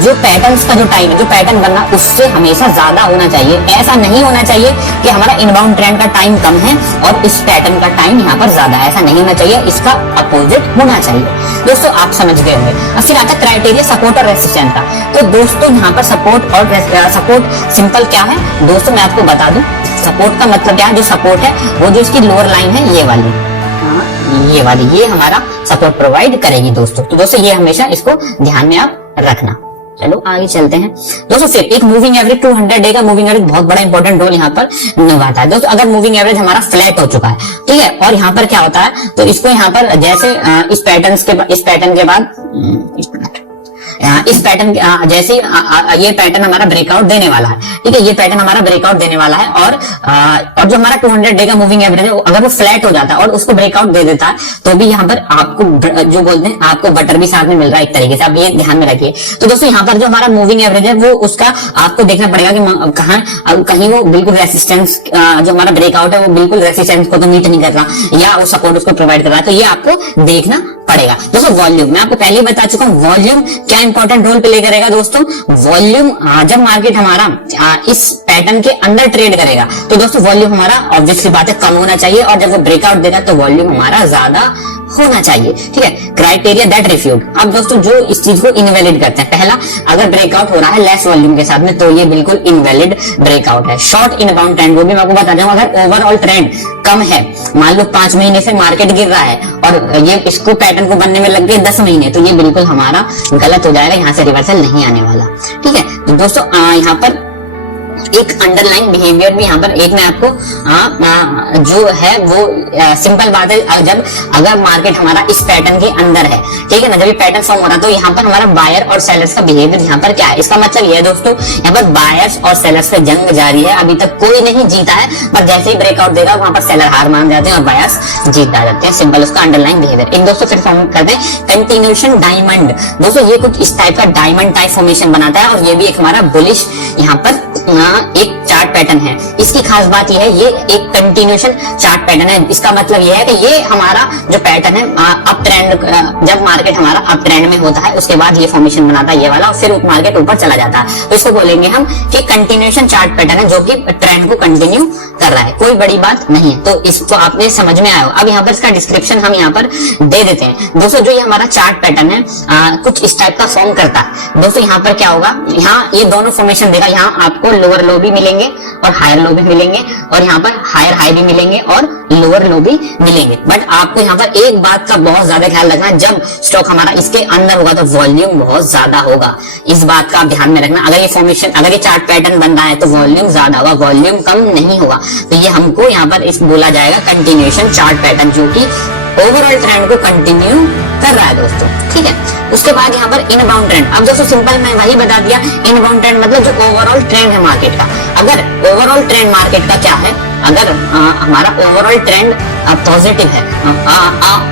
जो पैटर्न्स का जो टाइम है, जो पैटर्न बनना उससे हमेशा ज्यादा होना चाहिए। ऐसा नहीं होना चाहिए कि हमारा इनबाउंड ट्रेंड का टाइम कम है और इस पैटर्न का टाइम यहाँ पर ज्यादा है, ऐसा नहीं होना चाहिए, इसका अपोजिट होना चाहिए। दोस्तों आप समझ गए होंगे। अब फिर आता क्राइटेरिया सपोर्ट और रेसिस्टेंस का। तो दोस्तों यहाँ पर सपोर्ट और सपोर्ट सिंपल क्या है दोस्तों, मैं आपको बता दूं। सपोर्ट का मतलब क्या है, जो सपोर्ट है वो जो इसकी लोअर लाइन है ये वाली, ये हमारा सपोर्ट प्रोवाइड करेगी दोस्तों। तो दोस्तों ये हमेशा इसको ध्यान में आप रखना। चलो आगे चलते हैं दोस्तों। फिर एक मूविंग एवरेज 200 डे का मूविंग एवरेज बहुत बड़ा इंपॉर्टेंट रोल यहाँ पर निभाता है दोस्तों। अगर मूविंग एवरेज हमारा फ्लैट हो चुका है, ठीक है, और यहाँ पर क्या होता है, तो इसको यहाँ पर जैसे इस पैटर्न के बाद इस पैटर्न जैसे ये पैटर्न हमारा ब्रेकआउट देने वाला है, ठीक है, ये पैटर्न हमारा ब्रेकआउट देने वाला है, और जो हमारा 200 डे का मूविंग एवरेज है अगर वो फ्लैट हो जाता है और उसको ब्रेकआउट दे देता है, तो भी यहाँ पर आपको जो बोलते हैं आपको बटर भी साथ में मिल रहा है एक तरीके से, आप ये ध्यान में रखिए। तो दोस्तों यहाँ पर जो हमारा मूविंग एवरेज है वो उसका आपको देखना पड़ेगा कि कहीं वो बिल्कुल रेसिस्टेंस जो हमारा ब्रेकआउट है वो बिल्कुल रेसिस्टेंस को तो मीट नहीं कर रहा, या वो सपोर्ट उसको प्रोवाइड कर रहा है, तो ये आपको देखना पड़ेगा। दोस्तों वॉल्यूम मैं आपको पहले ही बता चुका हूँ, वॉल्यूम क्या इंपॉर्टेंट रोल प्ले करेगा दोस्तों। वॉल्यूम जब मार्केट हमारा इस पैटर्न के अंदर ट्रेड करेगा तो दोस्तों वॉल्यूम हमारा ऑब्वियसली बात है कम होना चाहिए, और जब वो ब्रेकआउट देगा तो वॉल्यूम हमारा ज्यादा होना चाहिए। ठीक है, क्राइटेरिया दैट रिफ्यूट। अब दोस्तों जो इस चीज को इनवैलिड करते हैं, पहला अगर ब्रेकआउट हो रहा है लेस वॉल्यूम के साथ में तो ये बिल्कुल इनवैलिड ब्रेकआउट है। शॉर्ट इनबाउंड ट्रेंड, वो भी मैं आपको बता दूं, अगर ओवरऑल ट्रेंड कम है, मान लो 5 महीने से मार्केट गिर रहा है और ये इसको पैटर्न को बनने में लग गए 10 महीने, तो ये बिल्कुल हमारा गलत हो जाएगा, यहाँ से रिवर्सल नहीं आने वाला। ठीक है, तो दोस्तों यहाँ पर एक अंडरलाइन बिहेवियर भी यहाँ पर एक मैं आपको जो है वो सिंपल बात है, जब अगर मार्केट हमारा इस पैटर्न के अंदर है, ठीक है ना, जब ये पैटर्न फॉर्म हो रहा है तो यहाँ पर हमारा बायर और सेलर्स का बिहेवियर यहाँ पर क्या है, इसका मतलब ये है दोस्तों, यहाँ पर बायर्स और सेलर्स का जंग जारी है, अभी तक कोई नहीं जीता है, पर जैसे ही ब्रेकआउट देगा वहां पर सेलर हार मान जाते हैं और बायर्स जीत आ जाते हैं। सिंपल उसका अंडरलाइन बिहेवियर। इन दोस्तों फिर फॉर्म करते हैं कंटिन्यूएशन डायमंड। दोस्तों ये कुछ इस टाइप का डायमंड टाइप फॉर्मेशन बनाता है, और ये भी एक हमारा बुलिश यहाँ पर एक चार्ट पैटर्न है। इसकी खास बात यह है, ये एक कंटिन्यूएशन चार्ट पैटर्न है। इसका मतलब यह है कि ये हमारा जो पैटर्न है अप ट्रेंड, जब मार्केट हमारा अप ट्रेंड में होता है उसके बाद ये फॉर्मेशन बनाता है ये वाला, और फिर मार्केट ऊपर चला जाता है, तो इसको बोलेंगे हम कि कंटिन्यूएशन चार्ट पैटर्न है जो कि ट्रेंड को कंटिन्यू कर रहा है। कोई बड़ी बात नहीं है, तो इसको आपने समझ में आया। अब यहाँ पर इसका डिस्क्रिप्शन हम यहाँ पर दे देते हैं दोस्तों। जो ये हमारा चार्ट पैटर्न है कुछ इस टाइप का फॉर्म करता है दोस्तों। यहाँ पर क्या होगा, यहाँ ये दोनों फॉर्मेशन देगा, यहाँ आपको लोअर लो भी मिलेंगे और हायर लो भी मिलेंगे, और यहाँ पर हायर हाई भी मिलेंगे और लोअर लो भी मिलेंगे। बट आपको यहाँ पर एक बात का बहुत ज्यादा ख्याल रखना है, जब स्टॉक हमारा इसके अंदर होगा तो वॉल्यूम बहुत ज्यादा होगा, इस बात का आप ध्यान में रखना। अगर ये फॉर्मेशन, अगर ये चार्ट पैटर्न बन रहा है तो वॉल्यूम ज्यादा होगा, वॉल्यूम कम नहीं होगा, तो ये हमको यहाँ पर इस बोला जाएगा कंटिन्यूएशन चार्ट पैटर्न, जो कि ओवरऑल ट्रेंड को कंटिन्यू कर रहा है दोस्तों, ठीक है। उसके बाद यहाँ पर इनबाउंड ट्रेंड, अब दोस्तों सिंपल मैं वही बता दिया, इनबाउंड ट्रेंड मतलब जो ओवरऑल ट्रेंड है मार्केट का। अगर ओवरऑल ट्रेंड मार्केट का क्या है, अगर हमारा ओवरऑल ट्रेंड पॉजिटिव है,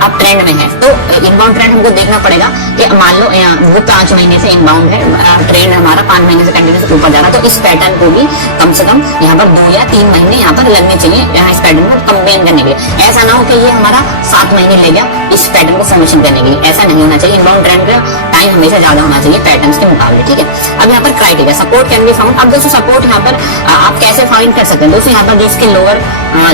अब ट्रेंड में है, तो इनबाउंड ट्रेंड हमको देखना पड़ेगा कि मान लो वो 5 महीने से इनबाउंड है, ट्रेंड हमारा 5 महीने से कंटिन्यूस ऊपर जा रहा है, तो इस पैटर्न को भी कम से कम यहाँ पर 2 या 3 महीने यहाँ पर लगने चाहिए इस पैटर्न को कंपेन करने के लिए। ऐसा ना हो कि ये हमारा 7 महीने ले गया इस पैटर्न को फॉर्मेशन करने के लिए, ऐसा नहीं होना चाहिए। इनबाउंड ट्रेंड का टाइम हमेशा ज्यादा होना चाहिए पैटर्न्स के मुकाबले, ठीक है। अब यहाँ पर criteria support can be found. अब दोस्तों सपोर्ट यहाँ पर आप कैसे फाइंड कर सकते हैं दोस्तों, यहाँ पर जो इसके लोअर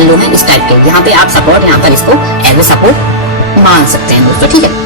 लो है इस टाइप के, यहाँ पे आप सपोर्ट यहाँ पर इसको एज ए सपोर्ट मान सकते हैं दोस्तों, ठीक है।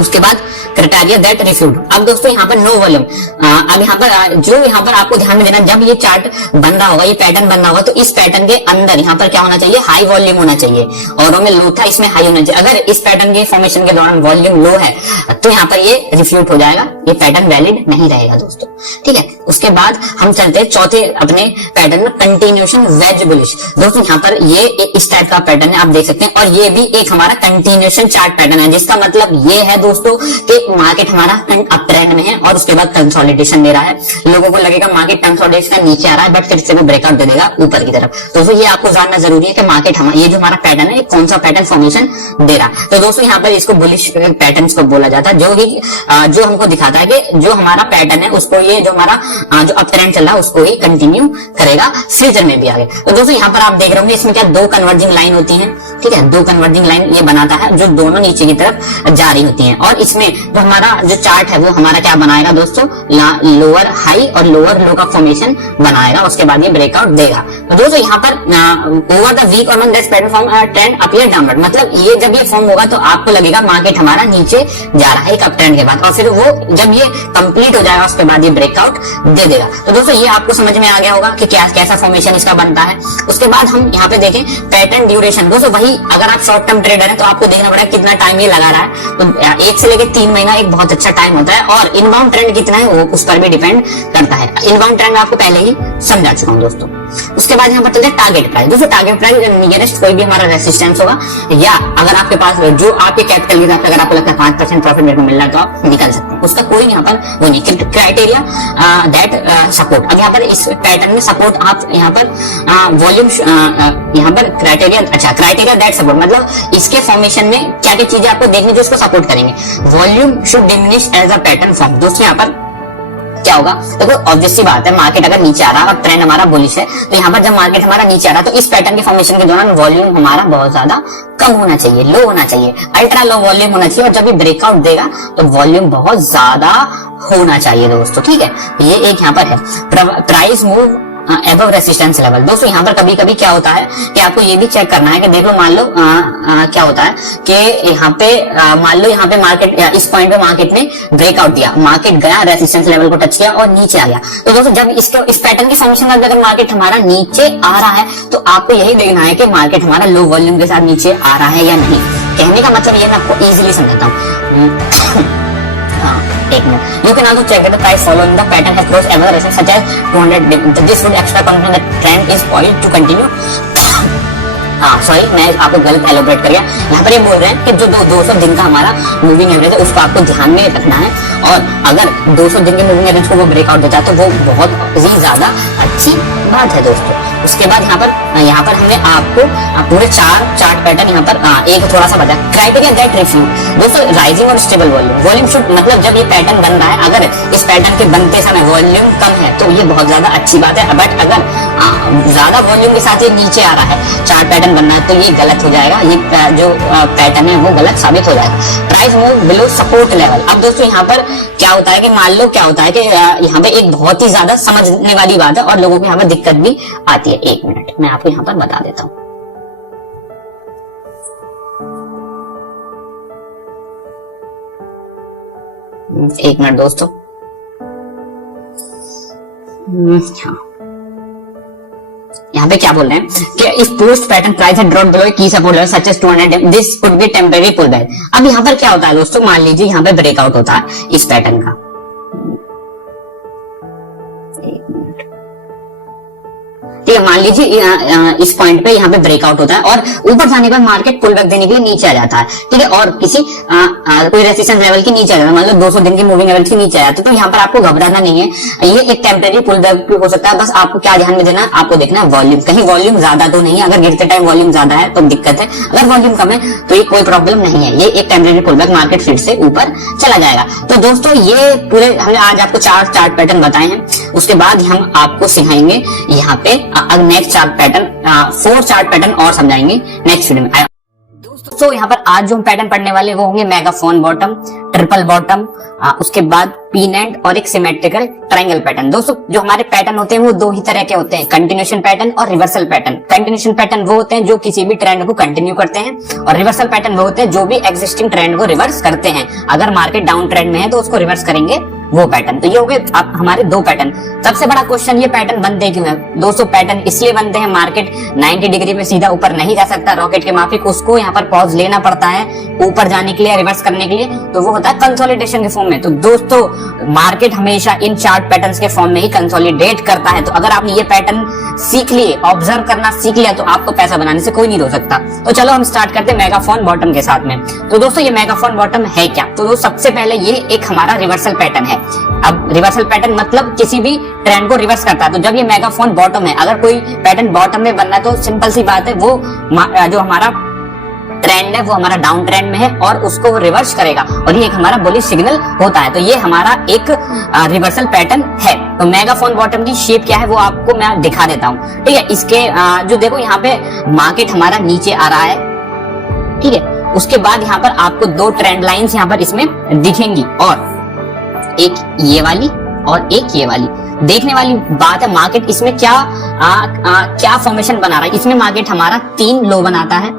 उसके बाद क्राइटेरिया दैट रिफ्यूज। अब दोस्तों यहाँ पर नो वॉल्यूम, अब यहाँ पर जो यहाँ पर आपको ध्यान में देना, जब ये चार्ट बन रहा होगा, ये पैटर्न बन रहा होगा, तो इस पैटर्न के अंदर यहाँ पर क्या होना चाहिए, हाई वॉल्यूम होना चाहिए, और में लो था इसमें हाई होना चाहिए। अगर इस पैटर्न के फॉर्मेशन के दौरान वॉल्यूम लो है तो यहाँ पर ये रिफ्यूट हो जाएगा, ये पैटर्न वैलिड नहीं रहेगा दोस्तों, ठीक है। उसके बाद हम चलते हैं चौथे अपने पैटर्न में, कंटिन्यूएशन वेज बुलिश। दोस्तों यहाँ पर ये इस टाइप का पैटर्न है, आप देख सकते हैं, और ये भी एक हमारा कंटिन्यूएशन चार्ट पैटर्न है, जिसका मतलब ये है दोस्तों कि मार्केट हमारा अप ट्रेंड में है और उसके बाद कंसोलिडेशन दे रहा है। लोगों को लगेगा मार्केट कंसोलिडेशन नीचे आ रहा है, बट फिर से वो ब्रेकआउट दे देगा ऊपर की तरफ। दोस्तों ये आपको जानना जरूरी है कि मार्केट ये जो हमारा पैटर्न है, कौन सा पैटर्न फॉर्मेशन दे रहा है। तो दोस्तों यहाँ पर इसको बुलिश पैटर्न को बोला जाता है, जो हमको दिखाता है कि जो हमारा पैटर्न है उसको, ये जो हमारा जो अप ट्रेंड चल रहा है उसको ही कंटिन्यू करेगा फ्यूचर में भी आगे। तो दोस्तों यहाँ पर आप देख रहे होंगे इसमें क्या 2 कन्वर्जिंग लाइन होती है, ठीक है। 2 कन्वर्जिंग लाइन ये बनाता है जो दोनों नीचे की तरफ जा रही होती है, और इसमें जो हमारा जो चार्ट है वो हमारा क्या बनाएगा दोस्तों, लोअर हाई और लोअर लो का फॉर्मेशन बनाएगा, उसके बाद ये ब्रेकआउट देगा। तो दोस्तों यहाँ पर ओवर द वीक और month this pattern form trend appear downward, मतलब ये जब ये फॉर्म होगा तो आपको लगेगा मार्केट हमारा नीचे जा रहा है एक अप ट्रेंड के बाद, और फिर वो जब ये कंप्लीट हो जाएगा उसके बाद ये ब्रेकआउट दे देगा। तो दोस्तों ये आपको समझ में आ गया होगा कि क्या कैसा फॉर्मेशन इसका बनता है। उसके बाद हम यहाँ पे देखें पैटर्न ड्यूरेशन। दोस्तों वही अगर आप शॉर्ट टर्म ट्रेडर है तो आपको देखना पड़ेगा कितना टाइम ये लगा रहा है, तो 1 से लेकर 3 महीना एक बहुत अच्छा टाइम होता है, और इनबाउंड ट्रेंड कितना है वो उस पर भी डिपेंड करता है। इनबाउंड ट्रेंड आपको पहले ही समझा चुका हूं दोस्तों। उसके बाद यहाँ पर चलते हैं टारगेट प्राइस। दोस्तों टारगेट प्राइस नियरेस्ट कोई भी हमारा रेसिस्टेंस होगा, या अगर आपके पास जो आपके कैपिटल के साथ अगर आपको लगता है 5% प्रॉफिट मेरे को मिल रहा है तो आप निकल सकते हैं, उसका कोई यहाँ पर वो नहीं। क्राइटेरिया दैट सपोर्ट, अब यहाँ पर इस पैटर्न में सपोर्ट आप यहाँ पर वॉल्यूम यहाँ पर क्राइटेरिया दैट सपोर्ट, मतलब इसके फॉर्मेशन में क्या क्या चीजें आपको देखनी जो इसको सपोर्ट करेंगे। Volume should diminish as a pattern form. दोस्तों यहाँ पर क्या होगा, देखो ऑब्वियस सी बात है, मार्केट अगर नीचे आ रहा है और ट्रेंड हमारा बुलिश है, तो यहाँ पर जब मार्केट हमारा नीचे आ रहा है तो इस पैटर्न के फॉर्मेशन के दौरान वॉल्यूम हमारा बहुत ज्यादा कम होना चाहिए, लो होना चाहिए, अल्ट्रा लो वॉल्यूम होना चाहिए, और जब ये ब्रेकआउट देगा तो वॉल्यूम बहुत ज्यादा होना चाहिए दोस्तों, ठीक है। ये एक यहाँ पर है price move above resistance level. दोस्तों यहाँ पर कभी कभी क्या होता है कि आपको ये भी चेक करना है कि देखो मान लो क्या होता है कि यहाँ पे मान लो यहाँ पे मार्केट इस पॉइंट पे मार्केट ने ब्रेकआउट दिया, मार्केट गया रेसिस्टेंस लेवल को टच किया और नीचे आ गया। तो दोस्तों जब इस पैटर्न की फॉर्मेशन में अगर मार्केट हमारा नीचे आ रहा है तो आपको यही देखना है कि मार्केट हमारा लो वॉल्यूम के साथ नीचे आ रहा है या नहीं। कहने का मतलब ये मैं आपको इजिली समझाता हूँ। एक minute, you can also check that the price following the pattern has crossed ever resistance such as 200. This would extra confirm that trend is poised to continue. Sorry मैं आपको गलत एलोबरेट कर गया। यहाँ पर ये बोल रहे हैं कि जो 200 दिन का हमारा मूविंग एवरेज है उसको आपको ध्यान में रखना है, और अगर 200 दिन के मूविंग एवरेज को वो ब्रेकआउट देता है तो वो बहुत ही ज्यादा अच्छी बात है दोस्तों। उसके बाद यहाँ पर हमने आपको पूरे 4 चार्ट पैटर्न यहाँ पर एक थोड़ा सा बताया। Criteria that refuse. दोस्तों राइजिंग और स्टेबल वॉल्यूम शुड, मतलब जब ये पैटर्न बन रहा है अगर इस पैटर्न के बनते समय वॉल्यूम कम है तो ये बहुत ज्यादा अच्छी बात है, बट अगर ज्यादा वॉल्यूम के साथ ये नीचे आ रहा है, चार्ट पैटर्न बनना है, तो ये गलत हो जाएगा, ये जो पैटर्न है वो गलत साबित हो जाएगा। Price move below support level. अब दोस्तों यहाँ पर क्या होता है कि मान लो क्या होता है कि यहाँ पे एक बहुत ही ज्यादा समझने वाली बात है और लोगों को यहाँ पर दिक्कत भी आती है। एक मिनट मैं आपको यहाँ पर बता देता हूँ। एक मिनट दोस्तों, हाँ यहाँ पे क्या बोल रहे हैं कि इस पोस्ट पैटर्न प्राइस है ड्रॉप बिलो की support level such as 200, this could be temporary pull back. अब यहाँ पर क्या होता है दोस्तों, मान लीजिए यहाँ पे ब्रेकआउट होता है इस पैटर्न का, ठीक है, मान लीजिए इस पॉइंट पे यहाँ पे ब्रेकआउट होता है और ऊपर जाने के बाद मार्केट पुल बैक देने के लिए नीचे आ जाता है, ठीक है, और किसी कोई रेजिस्टेंस लेवल के नीचे आ जाता है, मतलब 200 दिन के मूविंग एवरेज के नीचे आ जाता है। तो यहाँ पर आपको घबराना नहीं है, ये एक टेम्परेरी पुल बैक भी हो सकता है। बस आपको क्या ध्यान में देना है, आपको देखना है वॉल्यूम, कहीं वॉल्यूम ज्यादा तो नहीं है। अगर गिरते टाइम वॉल्यूम ज्यादा है तो दिक्कत है, अगर वॉल्यूम कम है तो ये कोई प्रॉब्लम नहीं है, ये एक टेम्परेरी पुल बैक, मार्केट फिर से ऊपर चला जाएगा। तो दोस्तों ये पूरे हमने आज आपको 4 चार्ट पैटर्न बताए हैं, उसके बाद हम आपको सिखाएंगे यहाँ पे next chart pattern, 4 chart pattern और समझाएंगे नेक्स्ट वीडियो में। दोस्तों यहाँ पर आज जो हम पैटर्न पढ़ने वाले वो होंगे मेगाफोन बॉटम, ट्रिपल बॉटम, उसके बाद पिन एंड और एक सिमेट्रिकल ट्रायंगल पैटर्न। दोस्तों जो हमारे पैटर्न होते हैं वो 2 ही तरह के होते हैं, कंटिन्यूएशन पैटर्न और रिवर्सल पैटर्न। कंटिन्यूएशन पैटर्न वो होते हैं जो किसी भी ट्रेंड को कंटिन्यू करते हैं, और रिवर्सल पैटर्न वो होते हैं जो भी एग्जिस्टिंग ट्रेंड को रिवर्स करते हैं। अगर मार्केट डाउन ट्रेंड में है तो उसको रिवर्स करेंगे वो पैटर्न। तो ये हो गए आप हमारे 2 पैटर्न। सबसे बड़ा क्वेश्चन, ये पैटर्न बनते क्यों है दोस्तों? पैटर्न इसलिए बनते हैं, मार्केट 90 डिग्री पे सीधा ऊपर नहीं जा सकता रॉकेट के माफिक, उसको यहाँ पर पॉज लेना पड़ता है ऊपर जाने के लिए, रिवर्स करने के लिए, तो वो होता है कंसोलिडेशन के फॉर्म में। तो दोस्तों मार्केट हमेशा इन चार्ट पैटर्न्स के फॉर्म में ही कंसोलिडेट करता है। तो अगर आपने ये पैटर्न सीख लिए, ऑब्जर्व करना सीख लिया, तो आपको पैसा बनाने से कोई नहीं रोक सकता। तो चलो हम स्टार्ट करते हैं मेगाफोन बॉटम के साथ में। तो दोस्तों ये मेगाफोन बॉटम है क्या? तो दोस्तों सबसे पहले ये एक हमारा रिवर्सल पैटर्न है। अब रिवर्सल पैटर्न मतलब किसी भी ट्रेंड को रिवर्स करता है। तो जब ये मेगाफोन बॉटम है, अगर कोई पैटर्न बॉटम में बनना है तो सिंपल सी बात है, वो जो हमारा ट्रेंड है वो हमारा डाउन ट्रेंड में है और उसको वो रिवर्स करेगा, और ये एक हमारा बुलिश सिग्नल होता है। तो ये हमारा एक रिवर्सल पैटर्न है। तो मेगाफोन बॉटम की शेप क्या है वो आपको मैं दिखा देता हूँ, ठीक है। इसके जो देखो यहाँ पे मार्केट हमारा नीचे आ रहा है, ठीक है। उसके बाद यहाँ पर आपको 2 ट्रेंड लाइंस यहाँ पर इसमें दिखेंगी, और एक ये वाली और एक ये वाली। देखने वाली बात है मार्केट इसमें क्या फॉर्मेशन बना रहा है। इसमें मार्केट हमारा 3 लो बनाता है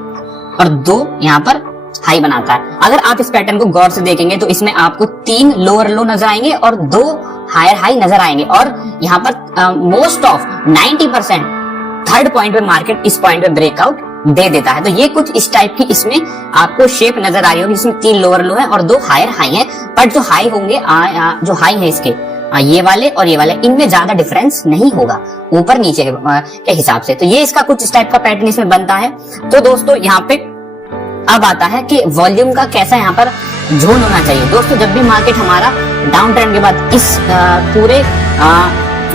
और 2 यहाँ पर हाई बनाता है। अगर आप इस पैटर्न को गौर से देखेंगे तो इसमें आपको 3 लोअर लो नजर आएंगे और 2 हायर हाई नजर आएंगे, और यहाँ पर मोस्ट ऑफ 90% थर्ड पॉइंट पे मार्केट इस पॉइंट पे ब्रेकआउट दे देता है। तो ये कुछ इस टाइप की इसमें आपको शेप नजर आ रही होगी। इसमें 3 लोअर लो है और 2 हायर हाई है, बट जो हाई होंगे जो हाई है इसके ये वाले और ये वाले, इनमें ज्यादा डिफरेंस नहीं होगा ऊपर नीचे के हिसाब से। तो ये इसका कुछ इस टाइप का पैटर्न इसमें बनता है। तो दोस्तों यहाँ पे अब आता है कि वॉल्यूम का कैसा यहाँ पर जोन होना चाहिए। दोस्तों जब भी मार्केट हमारा डाउन ट्रेंड के बाद इस पूरे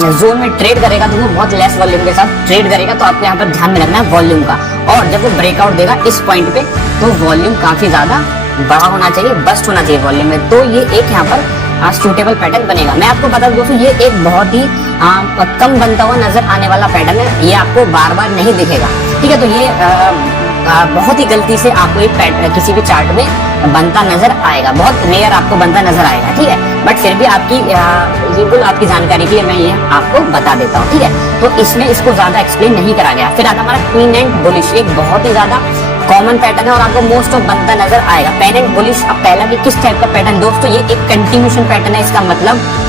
जोन में ट्रेड करेगा तो वो बहुत लेस वॉल्यूम के साथ ट्रेड करेगा। तो आपको यहाँ पर ध्यान में रखना है वॉल्यूम का, और जब वो ब्रेकआउट देगा इस पॉइंट पे तो वॉल्यूम काफी ज्यादा बड़ा होना चाहिए, बस्ट होना चाहिए वॉल्यूम में। तो ये एक यहाँ पर सूटेबल पैटर्न बनेगा। मैं आपको बता दूं दोस्तों ये एक बहुत ही कम बनता हुआ नजर आने वाला पैटर्न है, ये आपको बार बार नहीं दिखेगा, ठीक है। तो ये बहुत ही गलती से आपको एक पैटर्न किसी भी चार्ट में बनता नजर आएगा, बहुत रेयर आपको बनता नजर आएगा, ठीक है। बट फिर भी आपकी बिल्कुल आपकी जानकारी के लिए मैं ये आपको बता देता हूँ, ठीक है। तो इसमें इसको ज्यादा एक्सप्लेन नहीं करा गया। फिर आता हमारा पिन एंड बुलिश, एक बहुत ही ज्यादा कॉमन पैटर्न है और आपको मोस्ट ऑफ बनता नजर आएगा। पिन एंड बुलिश, अब पहला कि किस टाइप का पैटर्न दोस्तों, ये एक कंटिन्यूएशन पैटर्न है। इसका मतलब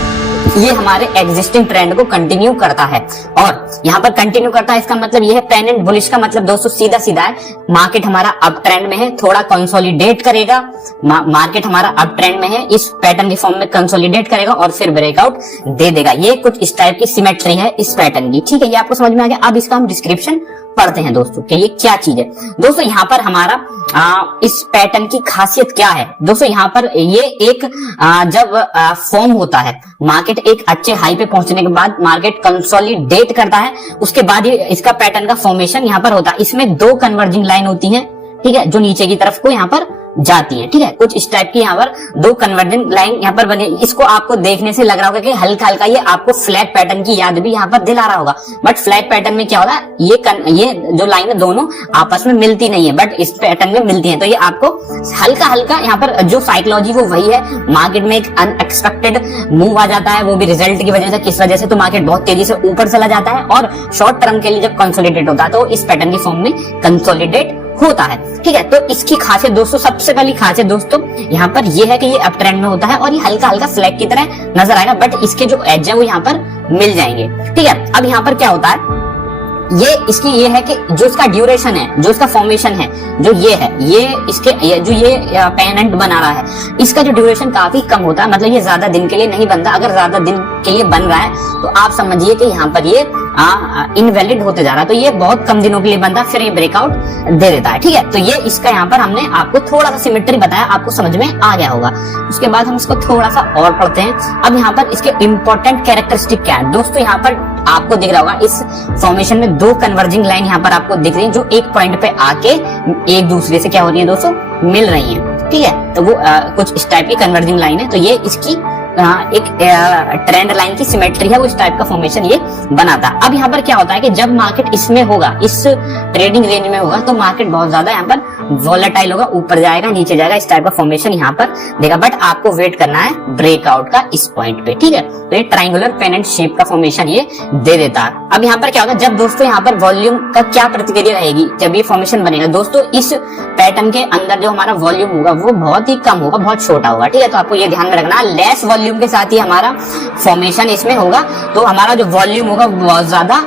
ये हमारे एग्जिस्टिंग ट्रेंड को कंटिन्यू करता है, और यहाँ पर कंटिन्यू करता है इसका मतलब ये है। पेन एंड बुलिश का मतलब दोस्तों सीधा सीधा है, मार्केट हमारा अप ट्रेंड में है, थोड़ा कंसोलिडेट करेगा, मार्केट हमारा अप ट्रेंड में है, इस पैटर्न के फॉर्म में कंसोलिडेट करेगा और फिर ब्रेकआउट दे देगा। ये कुछ इस टाइप की सिमेट्री है इस पैटर्न की, ठीक है। ये आपको समझ में आ गया। अब इसका हम डिस्क्रिप्शन पढ़ते हैं दोस्तों कि ये क्या चीज है। दोस्तों यहाँ पर हमारा इस पैटर्न की खासियत क्या है दोस्तों, यहाँ पर ये एक जब फॉर्म होता है, मार्केट एक अच्छे हाई पे पहुंचने के बाद मार्केट कंसोलिडेट करता है, उसके बाद ये इसका पैटर्न का फॉर्मेशन यहाँ पर होता है। इसमें 2 कन्वर्जिंग लाइन होती हैं, ठीक है, जो नीचे की तरफ को यहाँ पर जाती है, ठीक है। कुछ इस टाइप की यहाँ पर 2 कन्वर्जेंट लाइन यहाँ पर बनी। इसको आपको देखने से लग रहा होगा कि हल्का हल्का ये आपको फ्लैग पैटर्न की याद भी यहाँ पर दिला रहा होगा, बट फ्लैग पैटर्न में क्या होता है, ये जो लाइन है दोनों आपस में मिलती नहीं है, बट इस पैटर्न में मिलती है। तो ये आपको हल्का हल्का यहाँ पर जो साइकोलॉजी वो वही है, मार्केट में एक अनएक्सपेक्टेड मूव आ जाता है, वो भी रिजल्ट की वजह से, किस वजह से, तो मार्केट बहुत तेजी से ऊपर चला जाता है, और शॉर्ट टर्म के लिए जब कंसोलिडेट होता है तो इस पैटर्न की फॉर्म में कंसोलिडेट होता है, ठीक है। तो इसकी खासियत दोस्तों, सबसे पहली खासियत दोस्तों यहाँ पर ये है कि ये अप ट्रेंड में होता है और ये हल्का हल्का फ्लैग की तरह नजर आएगा, बट इसके जो एज है वो यहाँ पर मिल जाएंगे, ठीक है। अब यहाँ पर क्या होता है, ये इसकी ये है कि जो इसका ड्यूरेशन है, जो इसका फॉर्मेशन है, जो ये है, जो ये पेनेंट बना रहा है, इसका जो ड्यूरेशन काफी कम होता है, मतलब ये ज्यादा दिन के लिए नहीं बनता। अगर ज्यादा दिन के लिए बन रहा है तो आप समझिए कि यहाँ पर ये इनवैलिड होते जा रहा है। तो ये बहुत कम दिनों के लिए बनता है, फिर ये ब्रेकआउट दे देता है। ठीक है, तो ये इसका यहाँ पर हमने आपको थोड़ा सा सिमेट्री बताया, आपको समझ में आ गया होगा। उसके बाद हम इसको थोड़ा सा और पढ़ते हैं। अब यहाँ पर इसके इंपॉर्टेंट कैरेक्टरिस्टिक क्या है दोस्तों, यहाँ पर आपको दिख रहा होगा इस फॉर्मेशन में दो कन्वर्जिंग लाइन यहाँ पर आपको दिख रही है, जो एक पॉइंट पे आके एक दूसरे से क्या हो रही है दोस्तों, मिल रही है। ठीक है, तो वो कुछ इस टाइप की कन्वर्जिंग लाइन है। तो ये इसकी एक ट्रेंड लाइन की सिमेट्री है, वो इस टाइप का फॉर्मेशन ये बनाता है। अब यहाँ पर क्या होता है कि जब मार्केट इसमें होगा, इस ट्रेडिंग रेंज में होगा, तो मार्केट बहुत ज्यादा यहाँ पर वॉलेटाइल होगा, ऊपर जाएगा नीचे जाएगा, इस टाइप का फॉर्मेशन यहाँ पर देगा। बट आपको वेट करना है ब्रेकआउट का इस पॉइंट पे। ठीक है, तो ये ट्राइंगुलर पेनेंट शेप का फॉर्मेशन ये दे देता है। अब यहाँ पर क्या होगा, जब दोस्तों यहाँ पर वॉल्यूम का क्या प्रतिक्रिया रहेगी जब ये फॉर्मेशन बनेगा दोस्तों, इस पैटर्न के अंदर जो हमारा वॉल्यूम होगा वो बहुत ही कम होगा, बहुत छोटा होगा। ठीक है, तो आपको ये ध्यान में रखना, लेस वॉल्यूम के साथ ही हमारा फॉर्मेशन इसमें होगा, तो हमारा जो वॉल्यूम होगा बहुत ज्यादा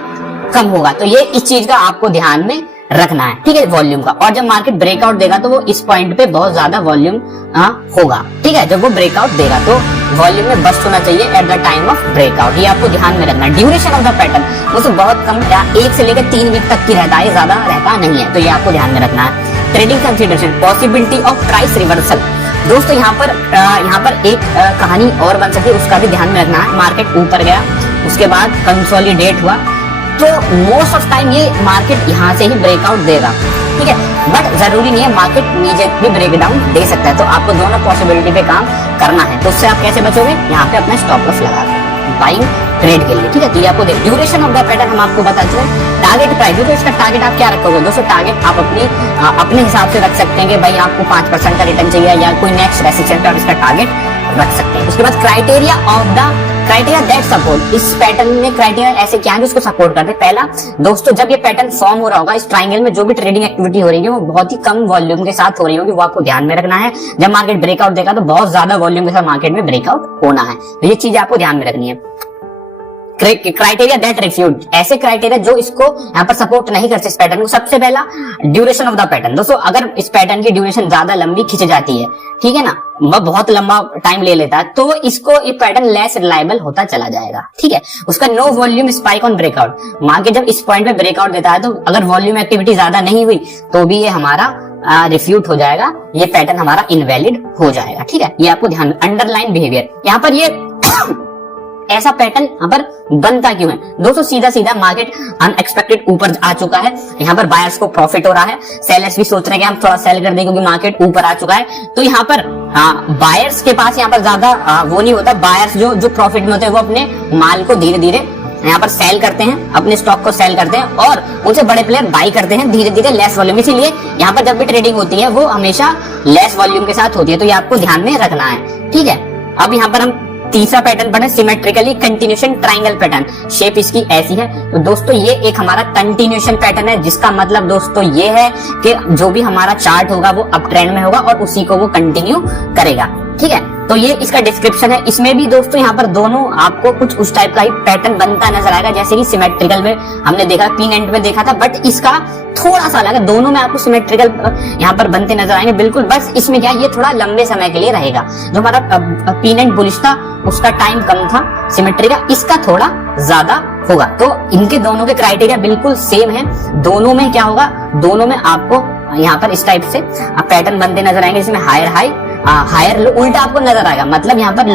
कम होगा। तो ये इस चीज का आपको ध्यान में रखना है। ठीक है, वॉल्यूम का। और जब मार्केट ब्रेकआउट देगा तो वो इस पॉइंट पे बहुत ज्यादा वॉल्यूम होगा। ठीक है, जब वो ब्रेकआउट देगा तो वॉल्यूम में बस्ट होना चाहिए at the time of breakout, ये आपको ध्यान में रखना है। ड्यूरेशन ऑफ द पैटर्न वो तो बहुत कम, 1 से लेकर 3 वीक तक की रहता है, ज्यादा रहता नहीं है, तो ये आपको ध्यान में रखना है। Trading consideration, possibility of price reversal दोस्तों, यहाँ पर एक कहानी और बन सकती है, उसका भी ध्यान में रखना है। मार्केट ऊपर गया, उसके बाद कंसोलिडेट हुआ, तो मोस्ट ऑफ टाइम ये मार्केट यहाँ से ही ब्रेकआउट देगा। ठीक है, बट जरूरी नहीं है, मार्केट नीचे भी ब्रेकडाउन दे सकता है। तो आपको दोनों पॉसिबिलिटी पे काम करना है। तो उससे आप कैसे बचोगे, यहाँ पे अपना स्टॉप लॉस लगा बाइंग ट्रेड के लिए। ठीक है, तो ये आपको ड्यूरेशन ऑफ द पैटर्न हम आपको बता चुके। टारगेट प्राइस, तो इसका टारगेट आप क्या रखोगे दोस्तों, टारगेट आप अपने हिसाब से रख सकते हैं कि भाई आपको 5% का रिटर्न चाहिए, या कोई नेक्स्ट रेसिस्टेंस पे आप इसका टारगेट रख सकते हैं। उसके बाद criteria of the criteria that support, इस पैटर्न में क्राइटेरिया ऐसे क्या है जो इसको सपोर्ट करते हैं। पहला दोस्तों, जब ये पैटर्न फॉर्म हो रहा होगा, इस ट्राइंगल में जो भी ट्रेडिंग एक्टिविटी हो रही है वो बहुत ही कम वॉल्यूम के साथ हो रही होगी, वो आपको ध्यान में रखना है। जब मार्केट ब्रेकआउट देगा तो बहुत ज्यादा वॉल्यूम के साथ मार्केट में ब्रेकआउट होना है, तो ये चीज आपको ध्यान में रखनी है। क्राइटेरिया दैट रिफ्यूट, ऐसे क्राइटेरिया जो इसको यहाँ पर सपोर्ट नहीं करते इस पैटर्न को। सबसे पहला ड्यूरेशन ऑफ द पैटर्न दोस्तों, अगर इस पैटर्न की ड्यूरेशन ज्यादा लंबी खिंच जाती है, ठीक है ना, वह बहुत लंबा टाइम ले लेता है, तो इसको ये पैटर्न लेस रिलायबल होता चला जाएगा। ठीक है, उसका no volume spike on breakout, market जब इस पॉइंट पे ब्रेकआउट देता है तो अगर वॉल्यूम एक्टिविटी ज्यादा नहीं हुई तो भी ये हमारा रिफ्यूट हो जाएगा, ये पैटर्न हमारा इनवैलिड हो जाएगा। ठीक है, ये आपको ध्यान। अंडरलाइन बिहेवियर, यहाँ पर ये ऐसा पैटर्न यहाँ पर बनता क्यों है दोस्तों, सीधा सीधा मार्केट अनएक्सपेक्टेड ऊपर आ चुका है, यहाँ पर बायर्स को प्रॉफिट हो रहा है, सेलर्स भी सोच रहे हैं कि हम थोड़ा सेल कर दें क्योंकि मार्केट ऊपर आ चुका है। तो यहाँ पर बायर्स के पास यहाँ पर ज्यादा वो नहीं होता, बायर्स जो प्रॉफिट में होते हैं वो अपने माल को धीरे धीरे यहाँ पर सेल करते हैं, अपने स्टॉक को सेल करते हैं, और उनसे बड़े प्लेयर बाई करते हैं धीरे धीरे लेस वॉल्यूम। इसीलिए यहाँ पर जब भी ट्रेडिंग होती है वो हमेशा लेस वॉल्यूम के साथ होती है, तो ये आपको ध्यान में रखना है। ठीक है, अब यहाँ पर हम तीसरा पैटर्न पढ़े, symmetrically continuation triangle pattern. Shape इसकी ऐसी है, तो दोस्तों ये एक हमारा कंटिन्यूएशन पैटर्न है, जिसका मतलब दोस्तों ये है कि जो भी हमारा चार्ट होगा वो अप ट्रेंड में होगा और उसी को वो कंटिन्यू करेगा। ठीक है, तो ये इसका डिस्क्रिप्शन है। इसमें भी दोस्तों यहाँ पर दोनों आपको कुछ उस टाइप का ही पैटर्न बनता नजर आएगा, जैसे कि सिमेट्रिकल में हमने देखा, पिन एंड में देखा था, बट इसका थोड़ा सा अलग है। दोनों में आपको सिमेट्रिकल यहाँ पर बनते नजर आएंगे बिल्कुल, बस इसमें क्या ये थोड़ा लंबे समय के लिए रहेगा। जो हमारा पिन एंड बुलिश था उसका टाइम कम था, सिमेट्री का इसका थोड़ा ज्यादा होगा। तो इनके दोनों के क्राइटेरिया बिल्कुल सेम है। दोनों में क्या होगा, दोनों में आपको यहाँ पर इस टाइप से पैटर्न बनते नजर आएंगे, जिसमें हायर हाई हायर लो उल्टा आपको नजर आएगा, मतलब यहाँ पर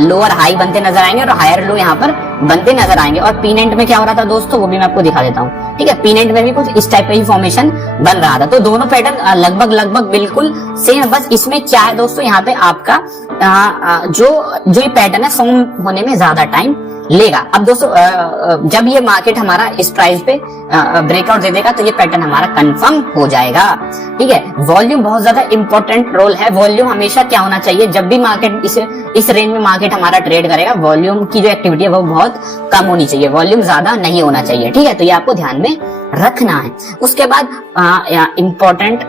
लोअर हाई बनते नजर आएंगे और हायर लो यहाँ पर बनते नजर आएंगे। और पिन एंड में क्या हो रहा था दोस्तों वो भी मैं आपको दिखा देता हूँ। ठीक है, पिन एंड में भी कुछ इस टाइप का ही फॉर्मेशन बन रहा था। तो दोनों पैटर्न लगभग बिल्कुल सेम, बस इसमें क्या है दोस्तों, यहाँ पे आपका जो ये पैटर्न है फॉर्म होने में ज्यादा टाइम लेगा। अब दोस्तों जब ये मार्केट हमारा इस प्राइस पे ब्रेकआउट दे देगा तो ये पैटर्न हमारा कंफर्म हो जाएगा। ठीक है, वॉल्यूम बहुत ज्यादा इंपॉर्टेंट रोल है। वॉल्यूम हमेशा क्या होना चाहिए, जब भी मार्केट इस रेंज में मार्केट हमारा ट्रेड करेगा, वॉल्यूम की जो एक्टिविटी है वो बहुत कम होनी चाहिए, वॉल्यूम ज्यादा नहीं होना चाहिए। ठीक है, तो ये आपको ध्यान में रखना है। उसके बाद इंपॉर्टेंट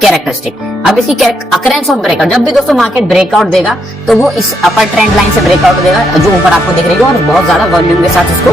कैरेक्टरिस्टिक, अब इसकी अकरेंस ऑफ ब्रेकआउट, जब भी दोस्तों मार्केट ब्रेकआउट देगा तो वो इस अपर ट्रेंड लाइन से ब्रेकआउट देगा जो ऊपर आपको दिख रही है, और बहुत ज्यादा वॉल्यूम के साथ इसको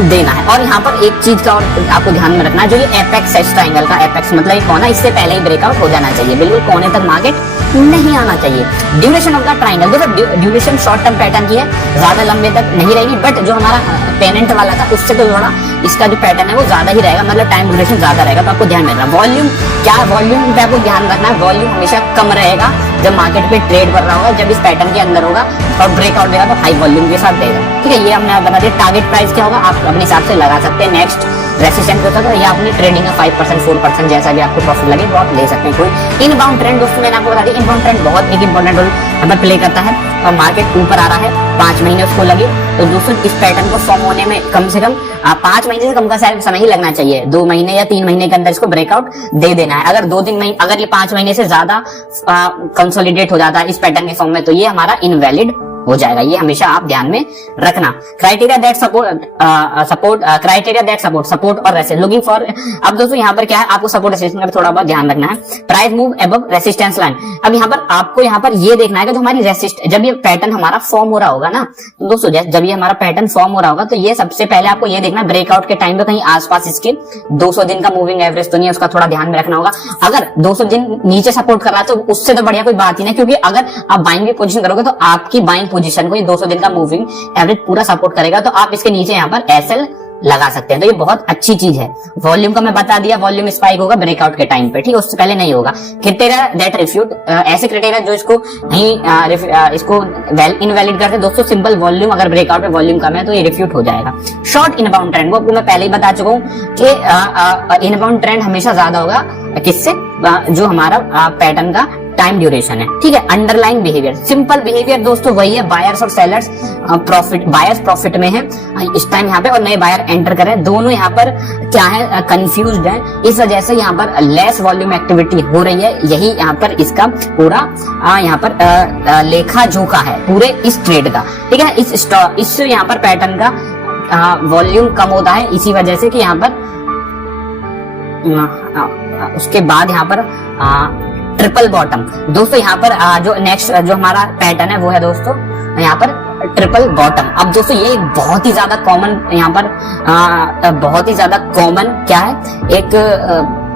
देना है। और यहाँ पर एक चीज का और आपको ध्यान में रखना है, जो ये एपेक्स है ट्रायंगल का, एपेक्स मतलब ये कोना, इससे पहले ही ब्रेकआउट हो जाना चाहिए, बिल्कुल कोने तक मार्केट नहीं आना चाहिए। ड्यूरेशन ऑफ द ट्रायंगल, देखो ड्यूरेशन शॉर्ट टर्म पैटर्न की है, ज्यादा लंबे तक नहीं रहेगी, बट जो हमारा पेनेंट वाला था उससे तो थोड़ा इसका जो पैटर्न है वो ज्यादा ही रहेगा, मतलब टाइम ड्यूरेशन ज्यादा रहेगा। तो आपको ध्यान में रखना वॉल्यूम क्या, वॉल्यूम पे आपको ध्यान रखना है, वॉल्यूम हमेशा कम रहेगा जब मार्केट पे ट्रेड कर रहा होगा, जब इस पैटर्न के अंदर होगा और ब्रेकआउट देगा तो हाई वॉल्यूम के साथ देगा। ठीक है, ये हमने बता दिया। टारगेट प्राइस क्या होगा आप अपने हिसाब से लगा सकते हैं। नेक्स्ट रेसिस्टेंस होता है या अपनी ट्रेडिंग का 5% 4% जैसा भी आपको प्रॉफिट लगे वो आप ले सकते हैं। कोई इनबाउंड ट्रेंड, दोस्तों मैंने आपको बता दिया, इनबाउंड ट्रेंड बहुत एक इंपॉर्टेंट रोल हमें प्ले करता है, और मार्केट ऊपर आ रहा है, 5 महीने उसको लगे, तो दोस्तों इस पैटर्न को फॉर्म होने में कम से कम 5 महीने से कम का समय ही लगना चाहिए। 2 महीने या 3 महीने के अंदर इसको ब्रेकआउट दे देना है। अगर 2-3 महीने, अगर ये 5 महीने से ज्यादा कंसोलिडेट हो जाता है इस पैटर्न के फॉर्म में, तो ये हमारा इनवैलिड हो जाएगा। ये हमेशा आप ध्यान में रखना। क्राइटेरिया दैट सपोर्ट और रेसिस्टेंस लुकिंग फॉर। अब दोस्तों यहाँ पर क्या है, आपको सपोर्ट रेसिस्टेंस का थोड़ा बहुत ध्यान रखना है। Price move above resistance line. अब यहाँ पर आपको यहाँ पर ये देखना है कि जो हमारी जब ये पैटर्न हमारा फॉर्म हो रहा होगा ना, तो दोस्तों जब ये हमारा पैटर्न फॉर्म हो रहा होगा, तो ये सबसे पहले आपको ये देखना ब्रेकआउट के टाइम पे कहीं आसपास इसके 200 दिन का मूविंग एवरेज तो नहीं है, उसका थोड़ा ध्यान में रखना होगा। अगर 200 दिन नीचे सपोर्ट कर रहा है तो उससे तो बढ़िया कोई बात ही नहीं, क्योंकि अगर आप बाइंग की पोजीशन करोगे तो आपकी बाइंग पोजीशन को ये 200 दिन का मूविंग एवरेज पूरा सपोर्ट करेगा, तो आप इसके नीचे यहाँ पर एसएल लगा सकते हैं। तो ये बहुत अच्छी चीज है। वॉल्यूम का मैं बता दिया, वॉल्यूम स्पाइक होगा ब्रेकआउट के टाइम पे, ठीक है, उससे पहले नहीं होगा। क्राइटेरिया दैट रिफ्यूट, ऐसे क्राइटेरिया जो इसको नहीं इसको इनवैलिड करते हैं दोस्तों। सिंपल वॉल्यूम, अगर ब्रेकआउट में वॉल्यूम कम है तो ये रिफ्यूट हो जाएगा। शॉर्ट इनबाउंड ट्रेंड, वो आपको मैं पहले ही बता चुका हूँ कि इनबाउंड ट्रेंड हमेशा ज्यादा होगा किससे, जो हमारा पैटर्न का टाइम ड्यूरेशन है। ठीक है, अंडरलाइन बिहेवियर, सिंपल बिहेवियर दोस्तों वही है, बायर्स और सेलर्स प्रॉफिट, बायर्स प्रॉफिट में है इस टाइम यहाँ पे, और नए बायर एंटर कर रहे हैं, दोनों यहाँ पर क्या है, कंफ्यूज्ड है। इस वजह से यहाँ पर लेस वॉल्यूम एक्टिविटी हो रही है। यही यहाँ पर इसका पूरा यहाँ पर लेखा जोखा है पूरे इस ट्रेड का। ठीक है, इस यहाँ पर पैटर्न का वॉल्यूम कम होता है, इसी वजह से कि यहाँ पर उसके बाद यहाँ पर ट्रिपल बॉटम। दोस्तों यहाँ पर जो नेक्स्ट जो हमारा पैटर्न है वो है दोस्तों यहाँ पर ट्रिपल बॉटम। अब दोस्तों ये बहुत ही ज्यादा कॉमन यहाँ पर बहुत ही ज्यादा कॉमन क्या है, एक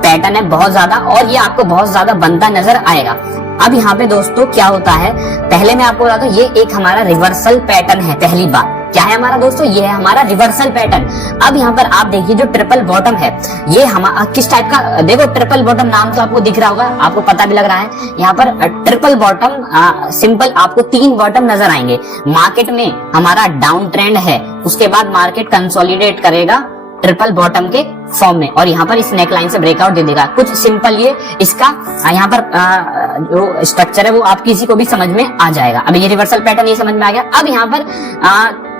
पैटर्न है बहुत ज्यादा, और ये आपको बहुत ज्यादा बनता नजर आएगा। अब यहाँ पे दोस्तों क्या होता है, पहले मैं आपको बताता हूँ, ये एक हमारा रिवर्सल पैटर्न है। पहली बात क्या है हमारा दोस्तों, ये है हमारा रिवर्सल पैटर्न। अब यहाँ पर आप देखिए जो ट्रिपल बॉटम है, ये हमारा किस टाइप का, देखो ट्रिपल बॉटम नाम तो आपको दिख रहा होगा, आपको पता भी लग रहा है। यहाँ पर ट्रिपल बॉटम सिंपल आपको 3 बॉटम नजर आएंगे। मार्केट में हमारा डाउन ट्रेंड है, उसके बाद मार्केट कंसोलिडेट करेगा ट्रिपल बॉटम के फॉर्म में, और यहाँ पर इस नेकलाइन से ब्रेकआउट दे देगा। कुछ सिंपल ये इसका यहाँ पर जो स्ट्रक्चर है वो आप किसी को भी समझ में आ जाएगा। अब ये रिवर्सल पैटर्न ये समझ में आ गया। अब यहाँ पर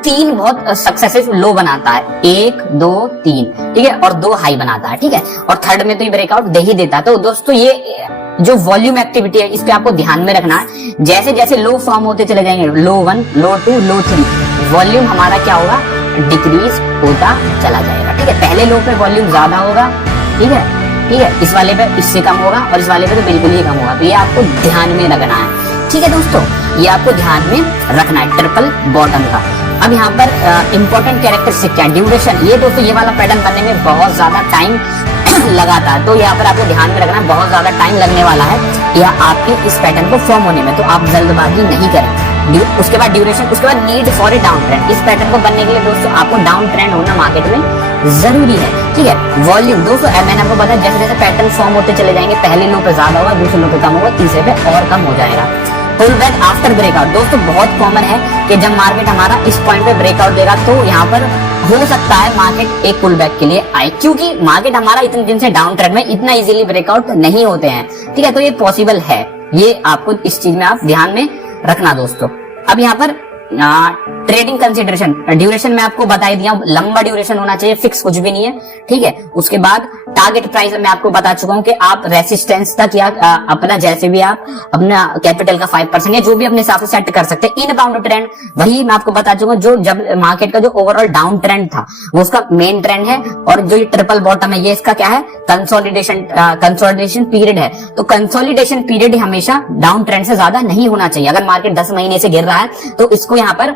3 बहुत सक्सेसिव लो बनाता है, 1 2 3, ठीक है, और 2 हाई बनाता है, ठीक है, और थर्ड में तो ये ब्रेकआउट दे ही देता है। तो दोस्तों ये जो वॉल्यूम एक्टिविटी है इस पे आपको ध्यान में रखना है। जैसे जैसे लो फॉर्म होते चले जाएंगे, लो 1 लो 2 लो 3, वॉल्यूम हमारा क्या होगा, डिक्रीज होता चला जाएगा। ठीक है, पहले लो पे वॉल्यूम ज्यादा होगा, ठीक है, इस वाले पे इससे कम होगा, और इस वाले पे तो बिल्कुल ही कम होगा। तो ये आपको ध्यान में रखना है। ठीक है दोस्तों, ये आपको ध्यान में रखना है ट्रिपल बॉटम का। अब यहाँ पर इंपॉर्टेंट कैरेक्टरिस्टिक क्या है, ड्यूरेशन। ये दोस्तों ये वाला पैटर्न बनने में बहुत ज्यादा टाइम लगाता है, तो यहाँ पर आपको ध्यान में रखना, बहुत ज्यादा टाइम लगने वाला है या आपके इस पैटर्न को फॉर्म होने में, तो आप जल्दबाजी नहीं करें। उसके बाद ड्यूरेशन, उसके बाद need for a down trend. इस पैटर्न को बनने के लिए दोस्तों आपको डाउन ट्रेंड होना मार्केट में जरूरी है। ठीक है, वॉल्यूम दोस्तों मैंने आपको बताया, जैसे जैसे पैटर्न फॉर्म होते चले जाएंगे, पहले लो पे ज्यादा होगा, दूसरे लो पे कम होगा, तीसरे पे और कम हो जाएगा। पुल बैक आफ्टर ब्रेकआउट, दोस्तों बहुत कॉमन है कि जब मार्केट हमारा इस पॉइंट पे ब्रेकआउट देगा तो यहाँ पर हो सकता है मार्केट एक पुल बैक के लिए आए, क्योंकि मार्केट हमारा इतने दिन से डाउन ट्रेंड में इतना इजीली ब्रेकआउट नहीं होते हैं। ठीक है, तो ये पॉसिबल है, ये आपको इस चीज में आप ध्यान में रखना दोस्तों। अब यहाँ पर ट्रेडिंग कंसिडरेशन, ड्यूरेशन में आपको बता दिया, लंबा ड्यूरेशन होना चाहिए, फिक्स कुछ भी नहीं है। ठीक है, उसके बाद टारगेट प्राइस मैं आपको बता चुका हूं कि आप रेसिस्टेंस तक या अपना जैसे भी आप अपना कैपिटल का 5% या जो भी अपने हिसाब से सेट कर सकते हैं। इनबाउंड ट्रेंड वही मैं आपको बता चुका हूं, जो जब मार्केट का जो ओवरऑल डाउन ट्रेंड था वो उसका मेन ट्रेंड है, और जो ये ट्रिपल बॉटम है ये इसका क्या है, कंसोलिडेशन पीरियड है। तो कंसोलिडेशन पीरियड हमेशा डाउन ट्रेंड से ज्यादा नहीं होना चाहिए। अगर मार्केट 10 महीने से गिर रहा है तो इसको यहाँ पर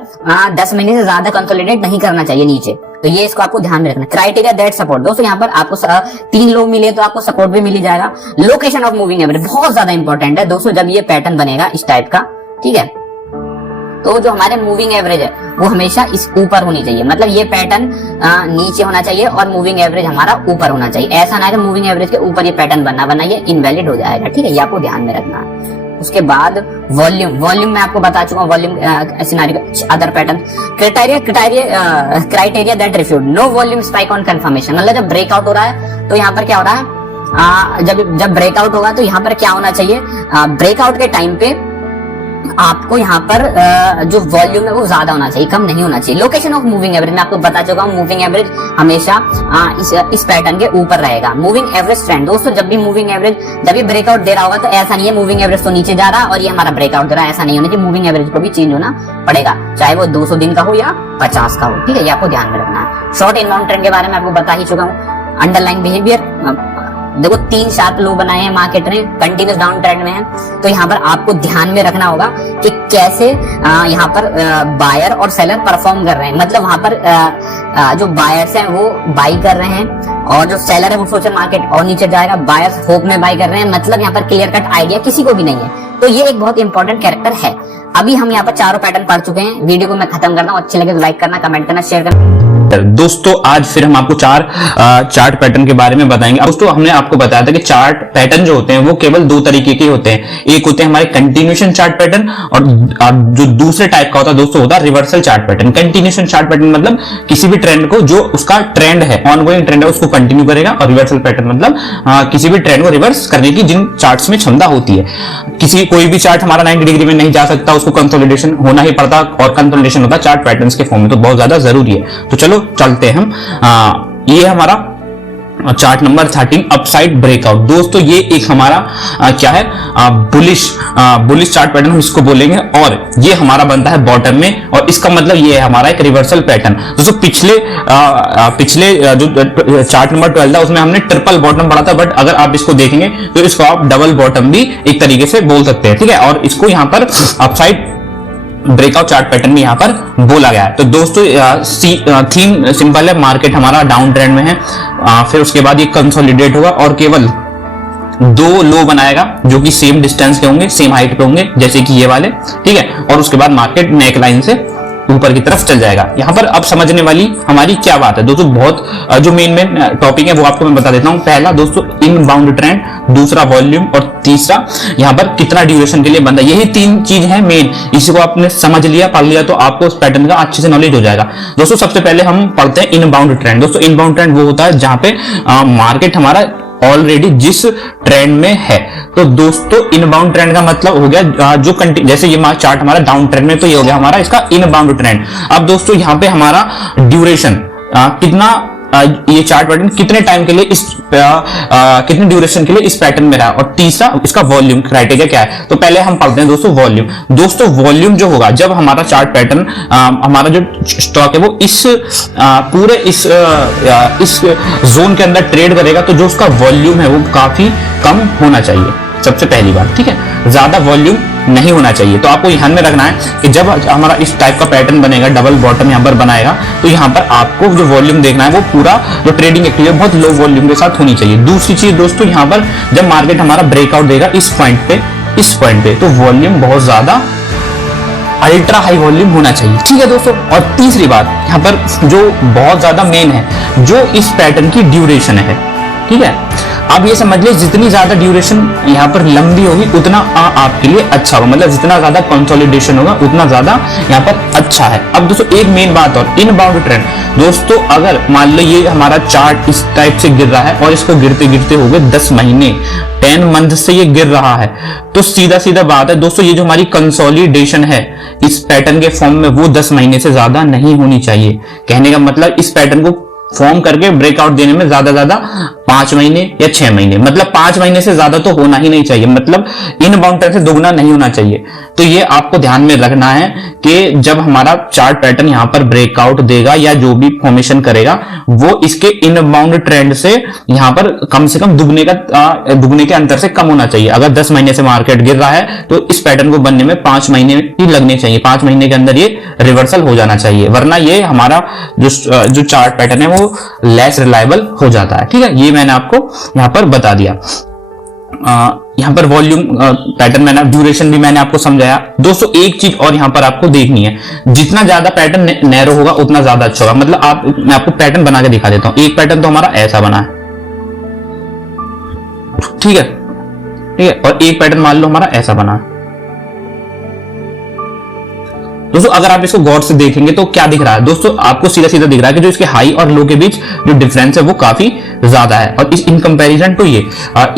10 महीने से ज्यादा कंसोलिडेट नहीं करना चाहिए नीचे। तो ये इसको आपको ध्यान में रखना। क्राइटेरिया दैट सपोर्ट, दोस्तों यहाँ पर आपको 3 लो मिले तो आपको सपोर्ट भी मिल ही जाएगा। लोकेशन ऑफ मूविंग एवरेज बहुत ज्यादा इंपॉर्टेंट है दोस्तों, जब ये पैटर्न बनेगा इस टाइप का, ठीक है, तो जो हमारे मूविंग एवरेज है वो हमेशा इस ऊपर होनी चाहिए, मतलब ये पैटर्न नीचे होना चाहिए और मूविंग एवरेज हमारा ऊपर होना चाहिए। ऐसा ना है कि मूविंग एवरेज के ऊपर ये पैटर्न बनना ये इनवैलिड हो जाएगा, ठीक है, ये आपको ध्यान में रखना है। उसके बाद वॉल्यूम मैं आपको बता चुका हूँ, volume scenario other pattern. Criteria that refute no volume spike on confirmation, मतलब जब ब्रेकआउट हो रहा है तो यहाँ पर क्या हो रहा है, जब ब्रेकआउट होगा तो यहाँ पर क्या होना चाहिए, ब्रेकआउट के टाइम पे आपको यहाँ पर जो वॉल्यूम है वो ज्यादा होना चाहिए, कम नहीं होना चाहिए। लोकेशन ऑफ मूविंग एवरेज मैं आपको बता चुका हूँ, मूविंग एवरेज हमेशा इस पैटर्न के ऊपर रहेगा। मूविंग एवरेज ट्रेंड, दोस्तों जब भी मूविंग एवरेज जब भी ब्रेकआउट दे रहा होगा तो ऐसा नहीं है मूविंग एवरेज तो नीचे जा रहा है और ये हमारा ब्रेकआउट दे रहा है, ऐसा नहीं होना चाहिए। मूविंग एवरेज को भी चेंज होना पड़ेगा, चाहे वो 200 दिन का हो या 50 का हो, ठीक है, ये आपको ध्यान में रखना है। शॉर्ट इनबाउंड ट्रेंड के बारे में आपको बता ही चुका हूँ। अंडरलाइन बिहेवियर, देखो 3 शार्प लो बनाए हैं मार्केट ने, कंटिन्यूस डाउन ट्रेंड में है, तो यहाँ पर आपको ध्यान में रखना होगा कि कैसे यहाँ पर बायर और सेलर परफॉर्म कर रहे हैं। मतलब वहां पर जो बायर्स हैं वो बाई कर रहे हैं और जो सेलर है वो सोचे मार्केट और नीचे जाएगा, बायर्स होप में बाई कर रहे हैं, मतलब यहाँ पर क्लियर कट आइडिया किसी को भी नहीं है। तो ये एक बहुत इंपॉर्टेंट कैरेक्टर है। अभी हम यहाँ पर चारों पैटर्न पढ़ चुके हैं, वीडियो को मैं खत्म करता हूँ, अच्छे लगे तो लाइक करना, कमेंट करना, शेयर करना। दोस्तों आज फिर हम आपको 4 चार्ट पैटर्न के बारे में बताएंगे। दोस्तों हमने आपको बताया था कि चार्ट पैटर्न जो होते हैं वो केवल 2 तरीके के होते हैं, एक होते हैं हमारे कंटिन्यूएशन चार्ट पैटर्न और जो दूसरे टाइप का होता है दोस्तों होता है reversal chart pattern. Continuation chart pattern मतलब किसी भी ट्रेंड को जो उसका ट्रेंड है, ऑनगोइंग ट्रेंड है, उसको कंटिन्यू करेगा, और रिवर्सल पैटर्न मतलब किसी भी ट्रेंड को रिवर्स करने की जिन चार्ट्स में क्षमता होती है। कोई भी चार्ट हमारा 90 डिग्री में नहीं जा सकता, उसको कंसोलिडेशन होना ही पड़ता, और कंसोलिडेशन होता है चार्ट पैटर्न्स के फॉर्म में, तो बहुत ज्यादा जरूरी है। तो चलो चलते हैं हम। ये हमारा चार्ट नंबर 13 अपसाइड ब्रेकआउट। दोस्तों ये एक हमारा क्या है, बुलिश चार्ट पैटर्न हम इसको बोलेंगे, और ये हमारा बनता है बॉटम में, और इसका मतलब ये है हमारा एक रिवर्सल पैटर्न। दोस्तों पिछले जो चार्ट नंबर 12 था उसमें हमने ट्रिपल बॉटम पढ़ा था, बट अगर आप इसको देखेंगे तो इसको आप डबल बॉटम भी एक तरीके से बोल सकते हैं, ठीक है, और इसको यहाँ पर अपसाइड ब्रेकआउट चार्ट पैटर्न में यहाँ पर बोला गया है। तो दोस्तों थीम सिंपल है, मार्केट हमारा डाउन ट्रेंड में है, फिर उसके बाद ये कंसोलिडेट होगा और केवल 2 लो बनाएगा जो कि सेम डिस्टेंस के होंगे, सेम हाइट पे होंगे, जैसे कि ये वाले, ठीक है, और उसके बाद मार्केट नेक लाइन से ऊपर की तरफ चल जाएगा। यहाँ पर अब समझने वाली हमारी क्या बात है दोस्तों, बहुत जो मेन टॉपिक है वो आपको मैं बता देता हूँ। पहला दोस्तों इनबाउंड ट्रेंड, दूसरा वॉल्यूम, और तीसरा यहाँ पर कितना ड्यूरेशन के लिए बनता है। यही 3 चीज है मेन, इसी को आपने समझ लिया, पढ़ लिया तो आपको उस पैटर्न का अच्छे से नॉलेज हो जाएगा। दोस्तों सबसे पहले हम पढ़ते हैं इनबाउंड ट्रेंड। दोस्तों इनबाउंड ट्रेंड वो होता है जहां पे मार्केट हमारा ऑलरेडी जिस ट्रेंड में है। तो दोस्तों इनबाउंड ट्रेंड का मतलब हो गया जो जैसे ये चार्ट हमारा डाउन ट्रेंड में, तो ये हो गया हमारा इसका इनबाउंड ट्रेंड। अब दोस्तों यहाँ पे हमारा ड्यूरेशन कितना, ये चार्ट पैटर्न कितने टाइम के लिए कितने ड्यूरेशन के लिए इस पैटर्न में रहा, और तीसरा इसका वॉल्यूम क्राइटेरिया क्या है। तो पहले हम पढ़ते हैं दोस्तों वॉल्यूम। दोस्तों वॉल्यूम जो होगा जब हमारा चार्ट पैटर्न हमारा जो स्टॉक है वो इस पूरे इस जोन के अंदर ट्रेड करेगा, तो जो उसका वॉल्यूम है वो काफी कम होना चाहिए, सबसे पहली बात, ठीक है, ज्यादा वॉल्यूम नहीं होना चाहिए। तो आपको ध्यान में रखना है कि जब हमारा इस टाइप का पैटर्न बनेगा, डबल बॉटम यहाँ पर बनाएगा, तो यहाँ पर आपको जो वॉल्यूम देखना है वो पूरा जो ट्रेडिंग एक्टिविटी है बहुत लो वॉल्यूम के साथ होनी चाहिए। दूसरी चीज दोस्तों यहाँ पर जब मार्केट हमारा ब्रेकआउट देगा इस पॉइंट पे, तो वॉल्यूम बहुत ज्यादा अल्ट्रा हाई वॉल्यूम होना चाहिए, ठीक है दोस्तों। और तीसरी बात यहाँ पर जो बहुत ज्यादा मेन है, जो इस पैटर्न की ड्यूरेशन है, ठीक है, आप ये समझ लीजिए जितनी ज्यादा ड्यूरेशन यहाँ पर लंबी होगी उतना आपके लिए अच्छा होगा, मतलब जितना ज्यादा कंसोलिडेशन होगा उतना ज्यादा यहाँ पर अच्छा है। अब दोस्तों एक मेन बात और, इनबाउंड ट्रेंड। दोस्तों अगर मान लो ये हमारा चार्ट इस टाइप से गिर रहा है और इसको गिरते गिरते हो गए 10 महीने, 10 मंथ से ये गिर रहा है, तो सीधा बात है दोस्तों ये जो हमारी कंसोलिडेशन है इस पैटर्न के फॉर्म में वो 10 महीने से ज्यादा नहीं होनी चाहिए। कहने का मतलब इस पैटर्न को फॉर्म करके ब्रेकआउट देने में ज्यादा 5 महीने या 6 महीने, मतलब 5 महीने से ज्यादा तो होना ही नहीं चाहिए, मतलब इनबाउंड ट्रेंड से दुगना नहीं होना चाहिए। तो ये आपको ध्यान में रखना है कि जब हमारा चार्ट पैटर्न यहां पर ब्रेकआउट देगा या जो भी फॉर्मेशन करेगा वो इसके इनबाउंड ट्रेंड से यहां पर कम से कम दुगने के अंतर से कम होना चाहिए। अगर 10 महीने से मार्केट गिर रहा है तो इस पैटर्न को बनने में 5 महीने ही लगने चाहिए, 5 महीने के अंदर ये रिवर्सल हो जाना चाहिए, वरना ये हमारा जो चार्ट पैटर्न है वो लेस रिलायबल हो जाता है। ठीक है, ये मैंने आपको यहां पर बता दिया। यहां पर वॉल्यूम पैटर्न मैंने, ड्यूरेशन भी मैंने आपको समझाया। दोस्तों एक चीज और यहां पर आपको देखनी है, जितना ज्यादा पैटर्न नैरो होगा उतना ज्यादा अच्छा होगा। मतलब मैं आपको पैटर्न बना के दिखा देता हूं। एक पैटर्न तो हमारा ऐसा बना है, ठीक है, और एक पैटर्न मान लो हमारा ऐसा बना है। दोस्तों अगर आप इसको गौर से देखेंगे तो क्या दिख रहा है दोस्तों, आपको सीधा सीधा दिख रहा है कि जो इसके हाई और लो के बीच जो डिफरेंस है वो काफी ज्यादा है, और इन कंपैरिजन टू ये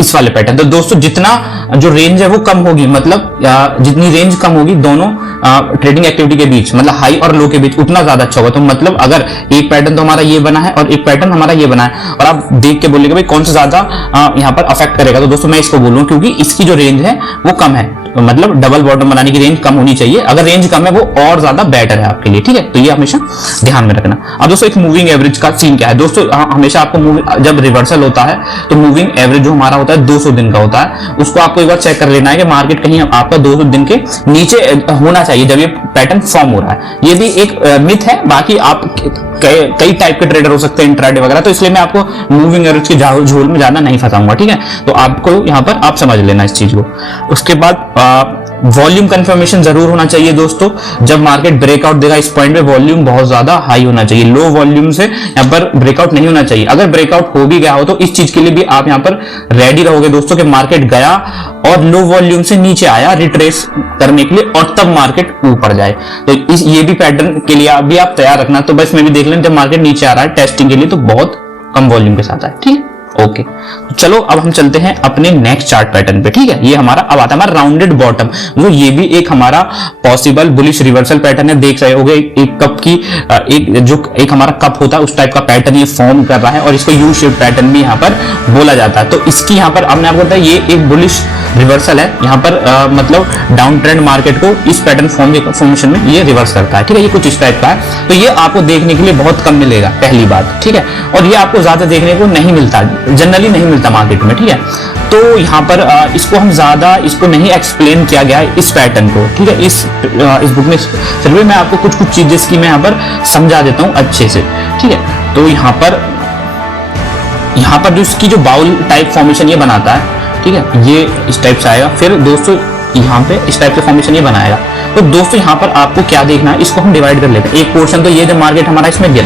इस वाले पैटर्न। तो दोस्तों जितना जो रेंज है वो कम होगी, मतलब जितनी रेंज कम होगी दोनों ट्रेडिंग एक्टिविटी के बीच, मतलब हाई और लो के बीच, उतना ज्यादा अच्छा होगा। तो मतलब अगर एक पैटर्न तो हमारा ये बना है और एक पैटर्न हमारा ये बना है, और आप देख के बोलेंगे भाई कौन सा ज्यादा यहाँ पर अफेक्ट करेगा, तो दोस्तों मैं इसको बोलूँ क्योंकि इसकी जो रेंज है वो कम है, मतलब डबल बॉटम बनाने की रेंज कम होनी चाहिए। अगर रेंज कम है वो और ज्यादा बेटर है आपके लिए। ठीक है, तो ये हमेशा ध्यान में रखना। अब दोस्तों एक मूविंग एवरेज का सीन क्या है दोस्तों, हमेशा आपको जब रिवर्सल होता है तो मूविंग एवरेज जो हमारा होता है 200 दिन का होता है, उसको आपको एक बार चेक कर लेना है कि मार्केट कहीं आपका 200 दिन के नीचे होना चाहिए जब ये पैटर्न फॉर्म हो रहा है। ये भी एक मिथ है, बाकी आप कई टाइप के ट्रेडर हो सकते हैं इंट्राडे वगैरह, तो इसलिए मैं आपको मूविंग एवरेज के झोल में ज्यादा नहीं फंसाऊंगा। ठीक है, तो आपको यहां पर आप समझ लेना इस चीज को। उसके बाद वॉल्यूम कंफर्मेशन जरूर होना चाहिए दोस्तों। जब मार्केट ब्रेकआउट देगा इस पॉइंट पे वॉल्यूम बहुत ज्यादा हाई होना चाहिए, लो वॉल्यूम से यहां पर ब्रेकआउट नहीं होना चाहिए। अगर ब्रेकआउट हो भी गया हो तो इस चीज के लिए भी आप यहां पर रेडी रहोगे दोस्तों कि मार्केट गया और लो वॉल्यूम से नीचे आया रिट्रेस करने के लिए, और तब मार्केट ऊपर जाए। तो ये भी पैटर्न के लिए आप तैयार रखना। तो बस मैं भी देख लें जब मार्केट नीचे आ रहा है टेस्टिंग के लिए तो बहुत कम वॉल्यूम के साथ है। ठीक है, ओके, तो चलो अब हम चलते हैं अपने नेक्स्ट चार्ट पैटर्न पे। ठीक है, ये हमारा अब आता है हमारा राउंडेड बॉटम, तो ये भी एक हमारा पॉसिबल बुलिश रिवर्सल पैटर्न है। देख रहे होगे एक कप की एक हमारा कप होता है उस टाइप का पैटर्न ये फॉर्म कर रहा है, और इसको यू शेप पैटर्न भी यहाँ पर बोला जाता है। तो इसकी यहाँ पर हमने आपको बताया ये एक बुलिश रिवर्सल है। यहाँ पर मतलब डाउन ट्रेंड मार्केट को इस पैटर्न फॉर्मेशन में ये रिवर्स करता है। ठीक है, ये कुछ इस टाइप का है। तो ये आपको देखने के लिए बहुत कम मिलेगा, पहली बात। ठीक है, और ये आपको ज्यादा देखने को नहीं मिलता, जनरली नहीं मिलता मार्केट में। ठीक है, तो यहाँ पर इसको हम ज्यादा इसको नहीं एक्सप्लेन किया गया है इस पैटर्न को। ठीक है, इस बुक में फिर भी मैं आपको कुछ चीजें इसकी मैं यहाँ पर समझा देता हूँ अच्छे से। ठीक है, तो यहाँ पर जो इसकी जो बाउल टाइप फॉर्मेशन ये बनाता है, ठीक है, ये इस टाइप से आएगा। फिर दोस्तों यहाँ पे इस टाइप से फॉर्मेशन ये बनाएगा। तो दोस्तों यहाँ पर आपको क्या देखना है, इसको हम डिवाइड कर लेते हैं। एक पोर्शन तो ये जब मार्केट हमारा इसमें गिर,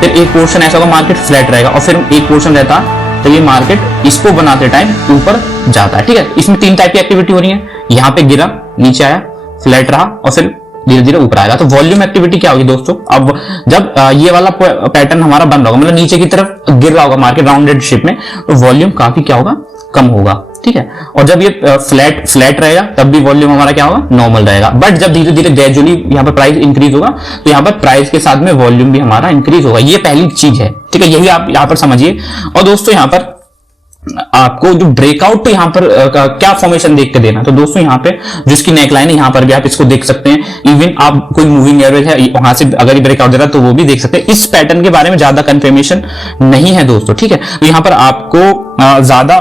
फिर एक पोर्शन ऐसा होगा मार्केट फ्लैट रहेगा, और फिर एक पोर्शन रहता तो ये मार्केट इसको बनाते टाइम ऊपर जाता है। ठीक है, इसमें 3 टाइप की एक्टिविटी हो रही है। यहाँ पे गिरा, नीचे आया, फ्लैट रहा, और फिर धीरे धीरे ऊपर आएगा। तो वॉल्यूम एक्टिविटी क्या होगी दोस्तों, अब जब ये वाला पैटर्न हमारा बन रहा होगा, मतलब नीचे की तरफ गिर रहा होगा मार्केट राउंडेड शेप में, तो वॉल्यूम काफी क्या होगा, कम होगा। ठीक है, और जब ये फ्लैट रहेगा तब भी वॉल्यूम हमारा क्या होगा, नॉर्मल रहेगा। बट जब धीरे धीरे ग्रेजुअली यहाँ पर प्राइस इंक्रीज होगा तो यहाँ पर प्राइस के साथ में वॉल्यूम भी हमारा इंक्रीज होगा। ये पहली चीज है। ठीक है, यही आप यहाँ पर समझिए। और दोस्तों यहाँ पर आपको जो ब्रेकआउट तो यहाँ पर क्या फॉर्मेशन देख के देना, तो दोस्तों यहाँ पे जिसकी नेकलाइन है यहाँ पर भी आप इसको देख सकते हैं। इवन आप कोई मूविंग एवरेज है वहां से अगर ये ब्रेकआउट दे रहा है तो वो भी देख सकते हैं। इस पैटर्न के बारे में ज्यादा कंफर्मेशन नहीं है दोस्तों। ठीक है, तो यहाँ पर आपको ज्यादा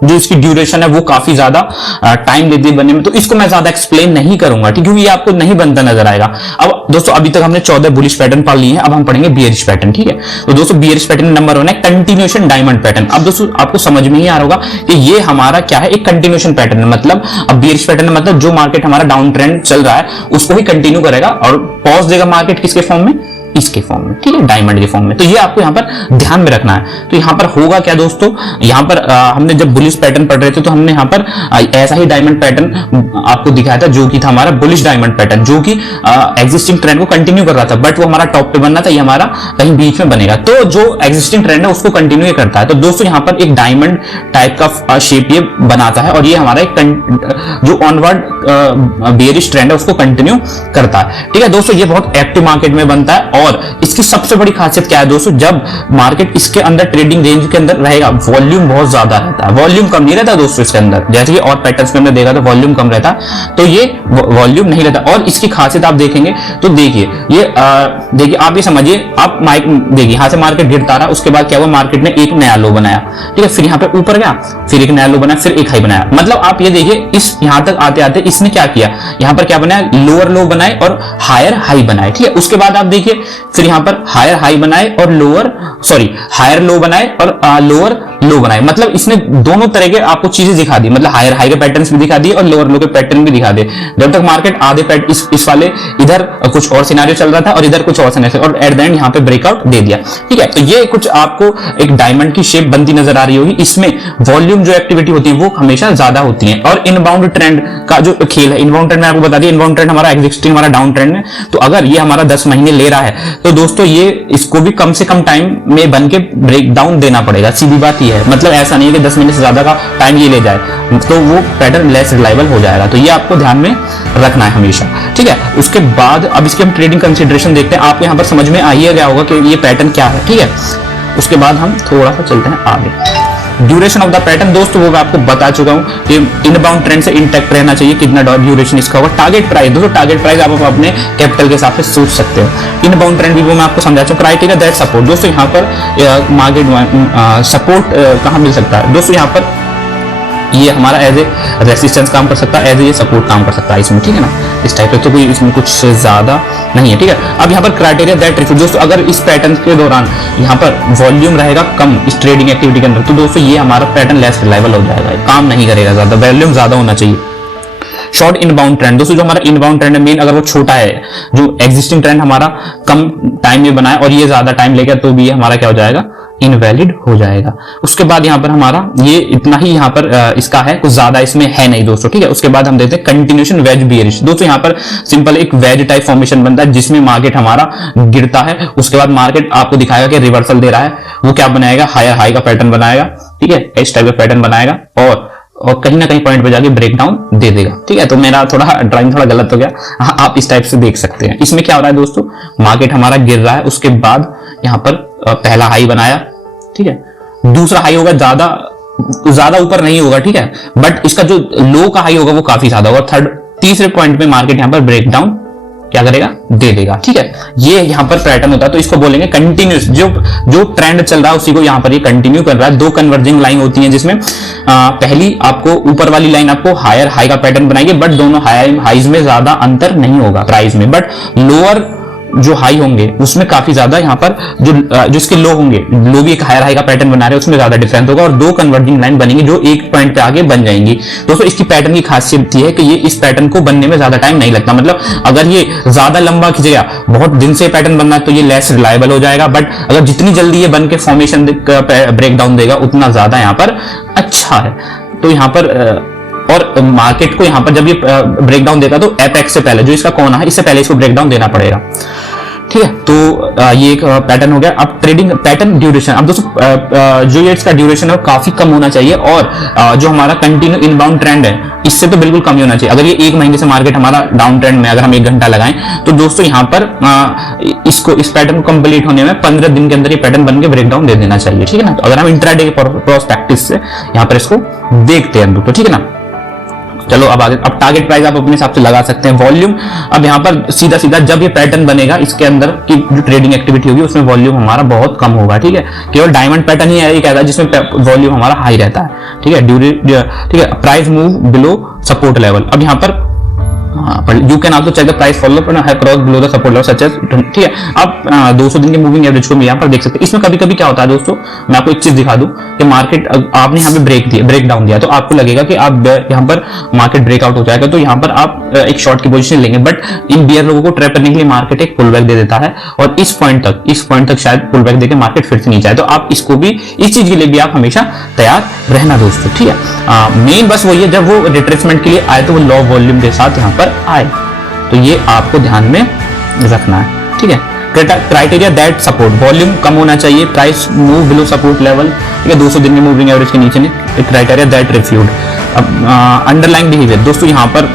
जो इसकी ड्यूरेशन है वो काफी ज्यादा टाइम लेती है बनने में, तो इसको मैं ज्यादा एक्सप्लेन नहीं करूंगा, ठीक है, क्योंकि ये आपको नहीं बनता नजर आएगा। अब दोस्तों अभी तक हमने 14 बुलिश पैटर्न पढ़ लिए हैं, अब हम पढ़ेंगे बियरिश पैटर्न। ठीक है, तो दोस्तों बियरिश पैटर्न नंबर 1 है कंटिन्यूएशन डायमंड पैटर्न। अब दोस्तों आपको समझ में ही आ रहा होगा कि ये हमारा क्या है, एक कंटिन्यूएशन पैटर्न है। मतलब अब बियरिश पैटर्न मतलब जो मार्केट हमारा डाउन ट्रेंड चल रहा है उसको ही कंटिन्यू करेगा और पॉज देगा मार्केट किसके फॉर्म में, इसके फॉर्म में। ठीक है, डायमंड के फॉर्म में। तो ये आपको यहाँ पर ध्यान में रखना है। तो यहाँ पर होगा क्या दोस्तों, यहाँ पर हमने जब बुलिश पैटर्न पढ़ रहे थे तो हमने यहाँ पर ऐसा ही डायमंड पैटर्न आपको दिखाया था जो कि था हमारा बुलिश डायमंड पैटर्न, जो कि एग्जिस्टिंग ट्रेंड को कंटिन्यू कर रहा था, बट वो हमारा टॉप पे बनना था, ये हमारा कहीं बीच में बनेगा। तो जो एग्जिस्टिंग ट्रेंड है उसको कंटिन्यू करता है। तो दोस्तों यहाँ पर एक डायमंड टाइप का शेप ये बनाता है और ये हमारा एक जो ऑनवर्ड बेयरिश ट्रेंड है उसको कंटिन्यू करता है। ठीक है दोस्तों, ये बहुत एक्टिव मार्केट में बनता है और और इसकी सबसे बड़ी खासियत क्या है दोस्तों, जब मार्केट इसके अंदर ट्रेडिंग रेंज के अंदर रहेगा, वॉल्यूम बहुत ज्यादा रहता है, वॉल्यूम कम नहीं रहता दोस्तों इसके अंदर, जैसे कि और पैटर्न्स में हमने देखा तो वॉल्यूम कम रहता, तो ये वॉल्यूम नहीं रहता। और इसकी खासियत आप देखेंगे तो देखिए ये देखिए आप ये समझिए, आप माइक देखिए यहां से मार्केट गिरता रहा, उसके बाद क्या हुआ, मार्केट ने एक नया लो बनाया, ठीक है, फिर यहाँ पे ऊपर गया, फिर एक नया लो बनाया, फिर एक हाई बनाया। मतलब आप ये देखिए इस यहां तक आते आते इसने क्या किया, यहाँ पर क्या बनाया, लोअर लो बनाए और हायर हाई बनाए, ठीक है। उसके बाद आप देखिए फिर यहाँ पर हायर हाई बनाए और हायर लो बनाए और लोअर लो बनाए। मतलब इसने दोनों तरह के आपको चीजें दिखा दी, मतलब हायर हाई के पैटर्न्स भी दिखा दिए और लोअर लो के पैटर्न भी दिखा दिए। जब तक मार्केट आधे इस वाले इधर कुछ और सिनारियो चल रहा था और इधर कुछ और सिनारियो, और एट द एंड यहाँ पे ब्रेकआउट दे दिया, ठीक है। तो ये कुछ आपको एक डायमंड की शेप बनती नजर आ रही होगी। इसमें वॉल्यूम जो एक्टिविटी होती है वो हमेशा ज्यादा होती है। और इनबाउंड ट्रेंड का जो खेल है, इनबाउंड ट्रेंड में आपको बता दिया, इनबाउंड ट्रेंड हमारा एग्जिस्टिंग हमारा डाउन ट्रेंड है, तो अगर ये हमारा 10 महीने ले रहा है तो दोस्तों ये इसको भी कम से कम टाइम में बन के ब्रेक डाउन देना पड़ेगा, सीधी बात ये है। मतलब ऐसा नहीं है कि 10 महीने से ज्यादा का टाइम ये ले जाए तो वो पैटर्न लेस रिलायबल हो जाएगा, तो ये आपको ध्यान में रखना है हमेशा, ठीक है। उसके बाद अब इसके हम ट्रेडिंग कंसिडरेशन देखते हैं। आपको यहाँ पर समझ में आ ही गया होगा कि ये पैटर्न क्या है, ठीक है। उसके बाद हम थोड़ा सा चलते हैं आगे। ड्यूरेशन ऑफ द पैटर्न दोस्तों वो मैं आपको बता चुका हूं कि इनबाउंड ट्रेंड से इंटैक्ट रहना चाहिए, कितना ड्यूरेशन इसका होगा। टारगेट प्राइस दोस्तों, टारगेट प्राइस आप अपने कैपिटल के हिसाब से सोच सकते हो। इनबाउंड ट्रेंड भी वो मैं आपको समझा चुका हूं। क्राइटेरिया दैट सपोर्ट दोस्तों, यहाँ पर मार्केट सपोर्ट कहां मिल सकता है दोस्तों, यहाँ पर ये हमारा एज ए रेसिस्टेंस काम कर सकता है, एज ए ये सपोर्ट काम कर सकता है इसमें, ठीक है ना। इस टाइप से तो कोई इसमें कुछ ज्यादा नहीं है, ठीक है। अब यहाँ पर क्राइटेरिया दैट रिफ्यूज दोस्तों, अगर इस पैटर्न के दौरान यहाँ पर वॉल्यूम रहेगा कम इस ट्रेडिंग एक्टिविटी के अंदर, तो दोस्तों ये हमारा पैटर्न लेस रिलायबल हो जाएगा, काम नहीं करेगा, ज्यादा वॉल्यूम ज्यादा होना चाहिए। शॉर्ट इनबाउंड ट्रेंड दोस्तों, जो हमारा इनबाउंड ट्रेंड है मेन, अगर वो छोटा है, जो एग्जिस्टिंग ट्रेंड हमारा कम टाइम में बना है और ये ज्यादा टाइम लेगा, तो भी ये हमारा क्या हो जाएगा, इनवैलिड हो जाएगा। उसके बाद यहाँ पर हमारा ये इतना ही यहाँ पर इसका है, कुछ ज्यादा इसमें है नहीं दोस्तों, ठीक है। उसके बाद हम देखते हैं कंटिन्यूएशन वेज बियरिश दोस्तों, यहाँ पर सिंपल एक वेज टाइप फॉर्मेशन बनता है जिसमें मार्केट हमारा गिरता है, उसके बाद मार्केट आपको दिखाएगा कि रिवर्सल दे रहा है, वो क्या बनाएगा, हायर हाई का पैटर्न बनाएगा, ठीक है, इस टाइप का पैटर्न बनाएगा और कहीं ना कहीं पॉइंट पे जाके ब्रेकडाउन दे देगा, ठीक है। तो मेरा ड्राइंग थोड़ा गलत हो गया, हाँ आप इस टाइप से देख सकते हैं। इसमें क्या हो रहा है दोस्तों, मार्केट हमारा गिर रहा है, उसके बाद यहाँ पर पहला हाई बनाया, ठीक है, दूसरा हाई होगा, ज्यादा ऊपर नहीं होगा, ठीक है, बट इसका जो लो का हाई होगा वो काफी ज्यादा होगा। तीसरे पॉइंट पे मार्केट यहाँ पर ब्रेकडाउन क्या करेगा, दे देगा, ठीक है। ये यहाँ पर पैटर्न होता है, तो इसको बोलेंगे कंटिन्यूस। जो ट्रेंड चल रहा है उसी को यहाँ पर ये कंटिन्यू कर रहा है। दो कन्वर्जिंग लाइन होती है जिसमें पहली आपको ऊपर वाली लाइन आपको हायर हाई का पैटर्न बनाएगी, बट दोनों हाईज में ज्यादा अंतर नहीं होगा प्राइस में, बट लोअर जो हाई होंगे उसमें काफी ज्यादा यहाँ पर जो इसके लो होंगे, लो भी एक हायर हाई का पैटर्न बना रहे हैं, उसमें ज्यादा डिफरेंस होगा और दो कन्वर्जिंग लाइन बनेंगी जो एक पॉइंट पे आगे बन जाएंगी। दोस्तों इसकी पैटर्न की खासियत ये है कि ये इस पैटर्न को बनने में ज्यादा टाइम नहीं लगता, मतलब अगर ये ज्यादा लंबा खिंचेगा, बहुत दिन से पैटर्न बनना है, तो ये लेस रिलायबल हो जाएगा, बट अगर जितनी जल्दी ये बन के फॉर्मेशन ब्रेकडाउन देगा उतना ज्यादा यहाँ पर अच्छा है। तो यहाँ पर और मार्केट को यहाँ पर जब ये ब्रेकडाउन देगा तो एपेक्स से पहले जो इसका कोना है इससे पहले इसको ब्रेकडाउन देना पड़ेगा, ठीक है। तो ये एक पैटर्न हो गया। अब ट्रेडिंग पैटर्न ड्यूरेशन, अब दोस्तों जो ये इसका ड्यूरेशन है वो काफी कम होना चाहिए और जो हमारा कंटिन्यू इनबाउंड ट्रेंड है इससे तो बिल्कुल कम ही होना चाहिए। अगर ये एक महीने से मार्केट हमारा डाउन ट्रेंड में अगर हम 1 घंटा लगाएं तो दोस्तों यहाँ पर इस पैटर्न को कंप्लीट होने में 15 दिन के अंदर ये पैटर्न बन के ब्रेकडाउन दे देना चाहिए, ठीक है ना। तो अगर हम इंट्राडे के प्रोस्पेक्टिव से यहाँ पर इसको देखते हैं तो ठीक है ना। चलो अब आगे, अब टारगेट प्राइस आप अपने हिसाब से लगा सकते हैं। वॉल्यूम, अब यहाँ पर सीधा सीधा जब ये पैटर्न बनेगा इसके अंदर की जो ट्रेडिंग एक्टिविटी होगी उसमें वॉल्यूम हमारा बहुत कम होगा, ठीक है। केवल डायमंड पैटर्न ही है एक ऐसा जिसमें वॉल्यूम हमारा हाई रहता है, ठीक है। ठीक है, price move below support level. अब यहाँ पर you can also check the price follow cross below the support level such as, ठीक है। आप 200 दिन की मूविंग एवरेज को यहाँ पर देख सकते हैं। इसमें कभी कभी क्या होता है दोस्तों, मैं आपको एक चीज दिखा दूं कि मार्केट आपने यहाँ पे ब्रेक डाउन दिया तो आपको लगेगा कि आप यहाँ पर मार्केट ब्रेकआउट हो जाएगा तो यहाँ पर आप एक शॉर्ट की पोजीशन लेंगे, बट इन बियर लोगों को ट्रैप करने के लिए मार्केट एक पुल बैक दे देता है और इस पॉइंट तक शायद पुल बैक देकर मार्केट फिर से नीचे आए। तो आप इसको भी, इस चीज के लिए भी आप हमेशा तैयार रहना दोस्तों, ठीक है। मेन बस वही है, जब वो रिट्रेसमेंट के लिए आए तो वो लो वॉल्यूम के साथ यहाँ पर आए, तो ये आपको ध्यान में रखना है, ठीक है। क्राइटेरिया दैट सपोर्ट, वॉल्यूम कम होना चाहिए, price move below support level, ठीक है, 200 दिन की मूविंग एवरेज के नीचे नहीं। Criteria that refused. अब अंडरलाइंग बिहेवियर दोस्तों, यहाँ पर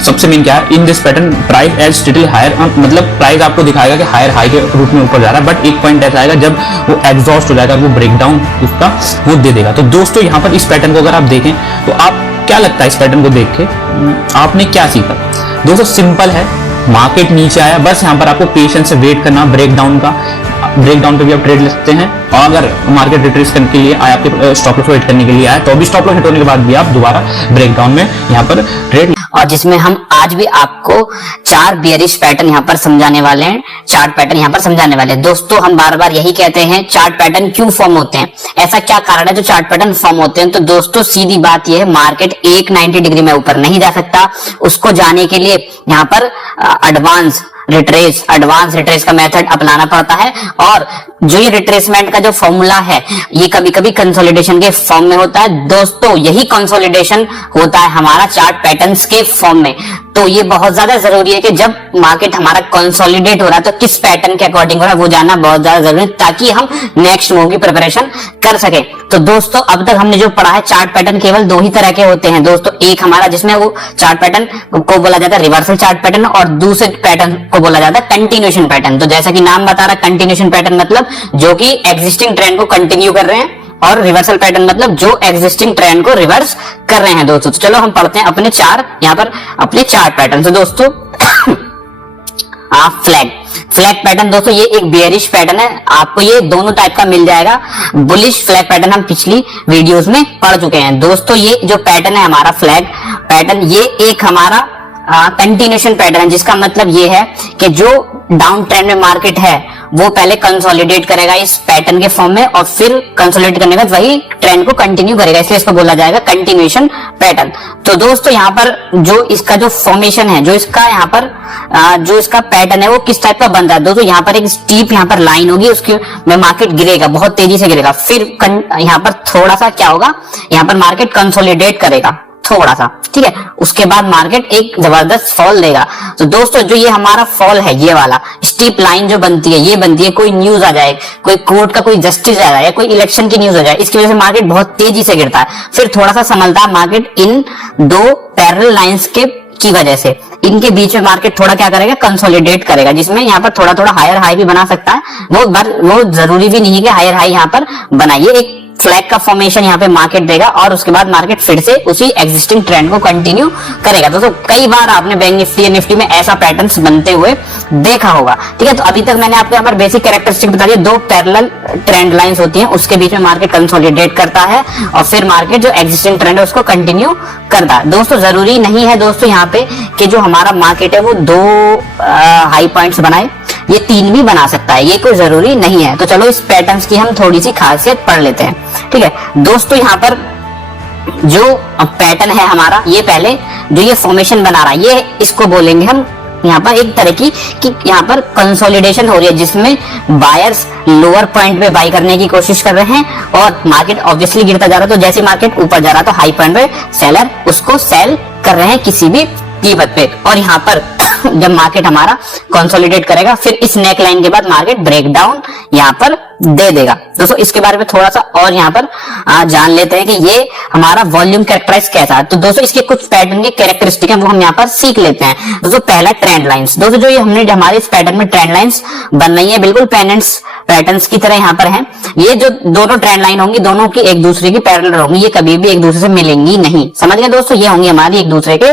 सबसे मेन क्या है, in this pattern price as still higher, मतलब प्राइस आपको दिखाएगा कि हायर हाई के रूप में ऊपर जा रहा है, बट एक पॉइंट ऐसा आएगा जब वो एग्जॉस्ट हो जाएगा, वो ब्रेकडाउन उसका वो दे देगा। तो दोस्तों यहाँ पर इस पैटर्न को अगर आप देखें तो आप क्या लगता है इस पैटर्न को देख के आपने क्या सीखा? दोस्तों सिंपल है, मार्केट नीचे आया, बस यहाँ पर आपको पेशेंस से वेट करना, ब्रेकडाउन पे भी आप ट्रेड ले सकते हैं, और अगर मार्केट रिट्रेस करने के लिए आया, आपके स्टॉप लॉस वेट करने के लिए आया, तो अभी स्टॉप लॉस हिट होने के बाद भी आप दोबारा ब्रेकडाउन में यहाँ पर ट्रेड, और जिसमें हम आज भी आपको 4 बेयरिश पैटर्न यहाँ पर समझाने वाले हैं, चार्ट पैटर्न यहाँ पर समझाने वाले हैं। दोस्तों हम बार बार यही कहते हैं, चार्ट पैटर्न क्यों फॉर्म होते हैं, ऐसा क्या कारण है जो चार्ट पैटर्न फॉर्म होते हैं? तो दोस्तों सीधी बात यह है, मार्केट एक 90 डिग्री में ऊपर नहीं जा सकता, उसको जाने के लिए यहाँ पर एडवांस रिट्रेस का मेथड अपनाना पड़ता है। और जो ये रिट्रेसमेंट का जो फॉर्मूला है, ये कभी कभी कंसोलिडेशन के फॉर्म में होता है। दोस्तों यही कंसोलिडेशन होता है हमारा चार्ट पैटर्न्स के फॉर्म में। तो ये बहुत ज्यादा जरूरी है कि जब मार्केट हमारा कंसोलिडेट हो रहा है तो किस पैटर्न के अकॉर्डिंग हो रहा है वो जानना बहुत ज्यादा जरूरी है, ताकि हम नेक्स्ट मूव की प्रिपरेशन कर सके। तो दोस्तों अब तक हमने जो पढ़ा है, चार्ट पैटर्न केवल 2 ही तरह के होते हैं दोस्तों। एक हमारा जिसमें वो चार्ट पैटर्न को बोला जाता है रिवर्सल चार्ट पैटर्न, और दूसरे पैटर्न को बोला जाता है कंटिन्यूएशन पैटर्न। तो जैसा कि नाम बता रहा है, कंटिन्यूएशन पैटर्न मतलब जो कि एग्जिस्टिंग ट्रेंड को कंटिन्यू कर रहे हैं, और रिवर्सल पैटर्न मतलब जो एग्जिस्टिंग ट्रेंड को रिवर्स कर रहे हैं दोस्तों। तो चलो हम पढ़ते हैं अपने अपने चार्ट पैटर्न। तो दोस्तों फ्लैग पैटर्न, दोस्तों ये एक बेयरिश पैटर्न है, आपको ये दोनों टाइप का मिल जाएगा। बुलिश फ्लैग पैटर्न हम पिछली वीडियोस में पढ़ चुके हैं दोस्तों। ये जो पैटर्न है हमारा फ्लैग पैटर्न, ये एक हमारा कंटिन्यूएशन पैटर्न है, जिसका मतलब ये है कि जो डाउन ट्रेंड में मार्केट है वो पहले कंसोलिडेट करेगा इस पैटर्न के फॉर्म में, और फिर कंसोलिडेट करने के बाद वही ट्रेंड को कंटिन्यू करेगा, इसलिए इसको बोला जाएगा कंटिन्यूएशन पैटर्न। तो दोस्तों यहाँ पर जो इसका जो फॉर्मेशन है, जो इसका यहाँ पर जो इसका पैटर्न है वो किस टाइप का बन रहा है दोस्तों। यहाँ पर एक स्टीप यहाँ पर लाइन होगी, उसके में मार्केट गिरेगा, बहुत तेजी से गिरेगा, फिर यहाँ पर थोड़ा सा क्या होगा, यहाँ पर मार्केट कंसोलिडेट करेगा थोड़ा सा, ठीक है, उसके बाद मार्केट एक जबरदस्त फॉल देगा। तो दोस्तों जो ये हमारा फॉल है, ये वाला स्टीप लाइन जो बनती है, ये बनती है कोई न्यूज आ जाए, कोई कोर्ट का कोई जस्टिस आ जाए, कोई इलेक्शन की न्यूज आ जाए, इसकी वजह से मार्केट बहुत तेजी से गिरता है, फिर थोड़ा सा संभलता है मार्केट इन 2 पैरेलल लाइंस की वजह से। इनके बीच में मार्केट थोड़ा क्या करेगा, कंसोलिडेट करेगा, जिसमें यहाँ पर थोड़ा थोड़ा हायर हाई भी बना सकता है, वो जरूरी भी नहीं है कि हायर हाई यहाँ पर बनाइए। एक फ्लैग का फॉर्मेशन यहाँ पे मार्केट देगा, और उसके बाद मार्केट फिर से उसी एग्जिस्टिंग ट्रेंड को कंटिन्यू करेगा। दोस्तों कई बार आपने बैंक निफ्टी या निफ्टी में ऐसा पैटर्न्स बनते हुए देखा होगा, ठीक है। तो अभी तक मैंने आपको यहाँ पर बेसिक कैरेक्टरिस्टिक बता दिया, 2 पैरेलल ट्रेंड लाइंस होती हैं, उसके बीच में मार्केट कंसोलिडेट करता है, और फिर मार्केट जो एग्जिस्टिंग ट्रेंड है उसको कंटिन्यू करता है। दोस्तों जरूरी नहीं है दोस्तों यहाँ पे कि जो हमारा मार्केट है वो 2 हाई पॉइंट्स बनाए, ये 3 भी बना सकता है, ये कोई जरूरी नहीं है। तो चलो इस पैटर्न्स की हम थोड़ी सी खासियत पढ़ लेते हैं, ठीक है। दोस्तों यहाँ पर जो पैटर्न है हमारा, ये पहले जो ये फॉर्मेशन बना रहा है, ये इसको बोलेंगे हम यहाँ पर एक तरह की कि यहाँ पर कंसोलिडेशन हो रही है, जिसमें बायर्स लोअर पॉइंट पे बाई करने की कोशिश कर रहे हैं, और मार्केट ऑब्वियसली गिरता जा रहा है, तो जैसे मार्केट ऊपर जा रहा है तो हाई पॉइंट पे सेलर उसको सेल कर रहे हैं किसी भी कीमत पे। और यहाँ पर जब मार्केट हमारा कंसोलिडेट करेगा, फिर इस नेक लाइन के बाद मार्केट ब्रेकडाउन यहाँ पर दे देगा। दोस्तों इसके बारे में थोड़ा सा और यहाँ पर जान लेते हैं कि ये हमारा वॉल्यूम कैरेक्टराइज कैसा है। तो दोस्तों इसके कुछ पैटर्न के कैरेक्टरिस्टिक हैं, वो हम यहाँ पर सीख लेते हैं। दोस्तों पहला ट्रेंड लाइंस। दोस्तों जो ये हमने हमारे इस पैटर्न में ट्रेंड लाइंस बन रही है, बिल्कुल पेंडेंट्स पैटर्न्स की तरह यहाँ पर है। ये जो दोनों ट्रेंड लाइन होंगी, दोनों की एक दूसरे की पैरेलल होंगी, ये कभी भी एक दूसरे से मिलेंगी नहीं, समझ गए दोस्तों। ये होंगी हमारी एक दूसरे के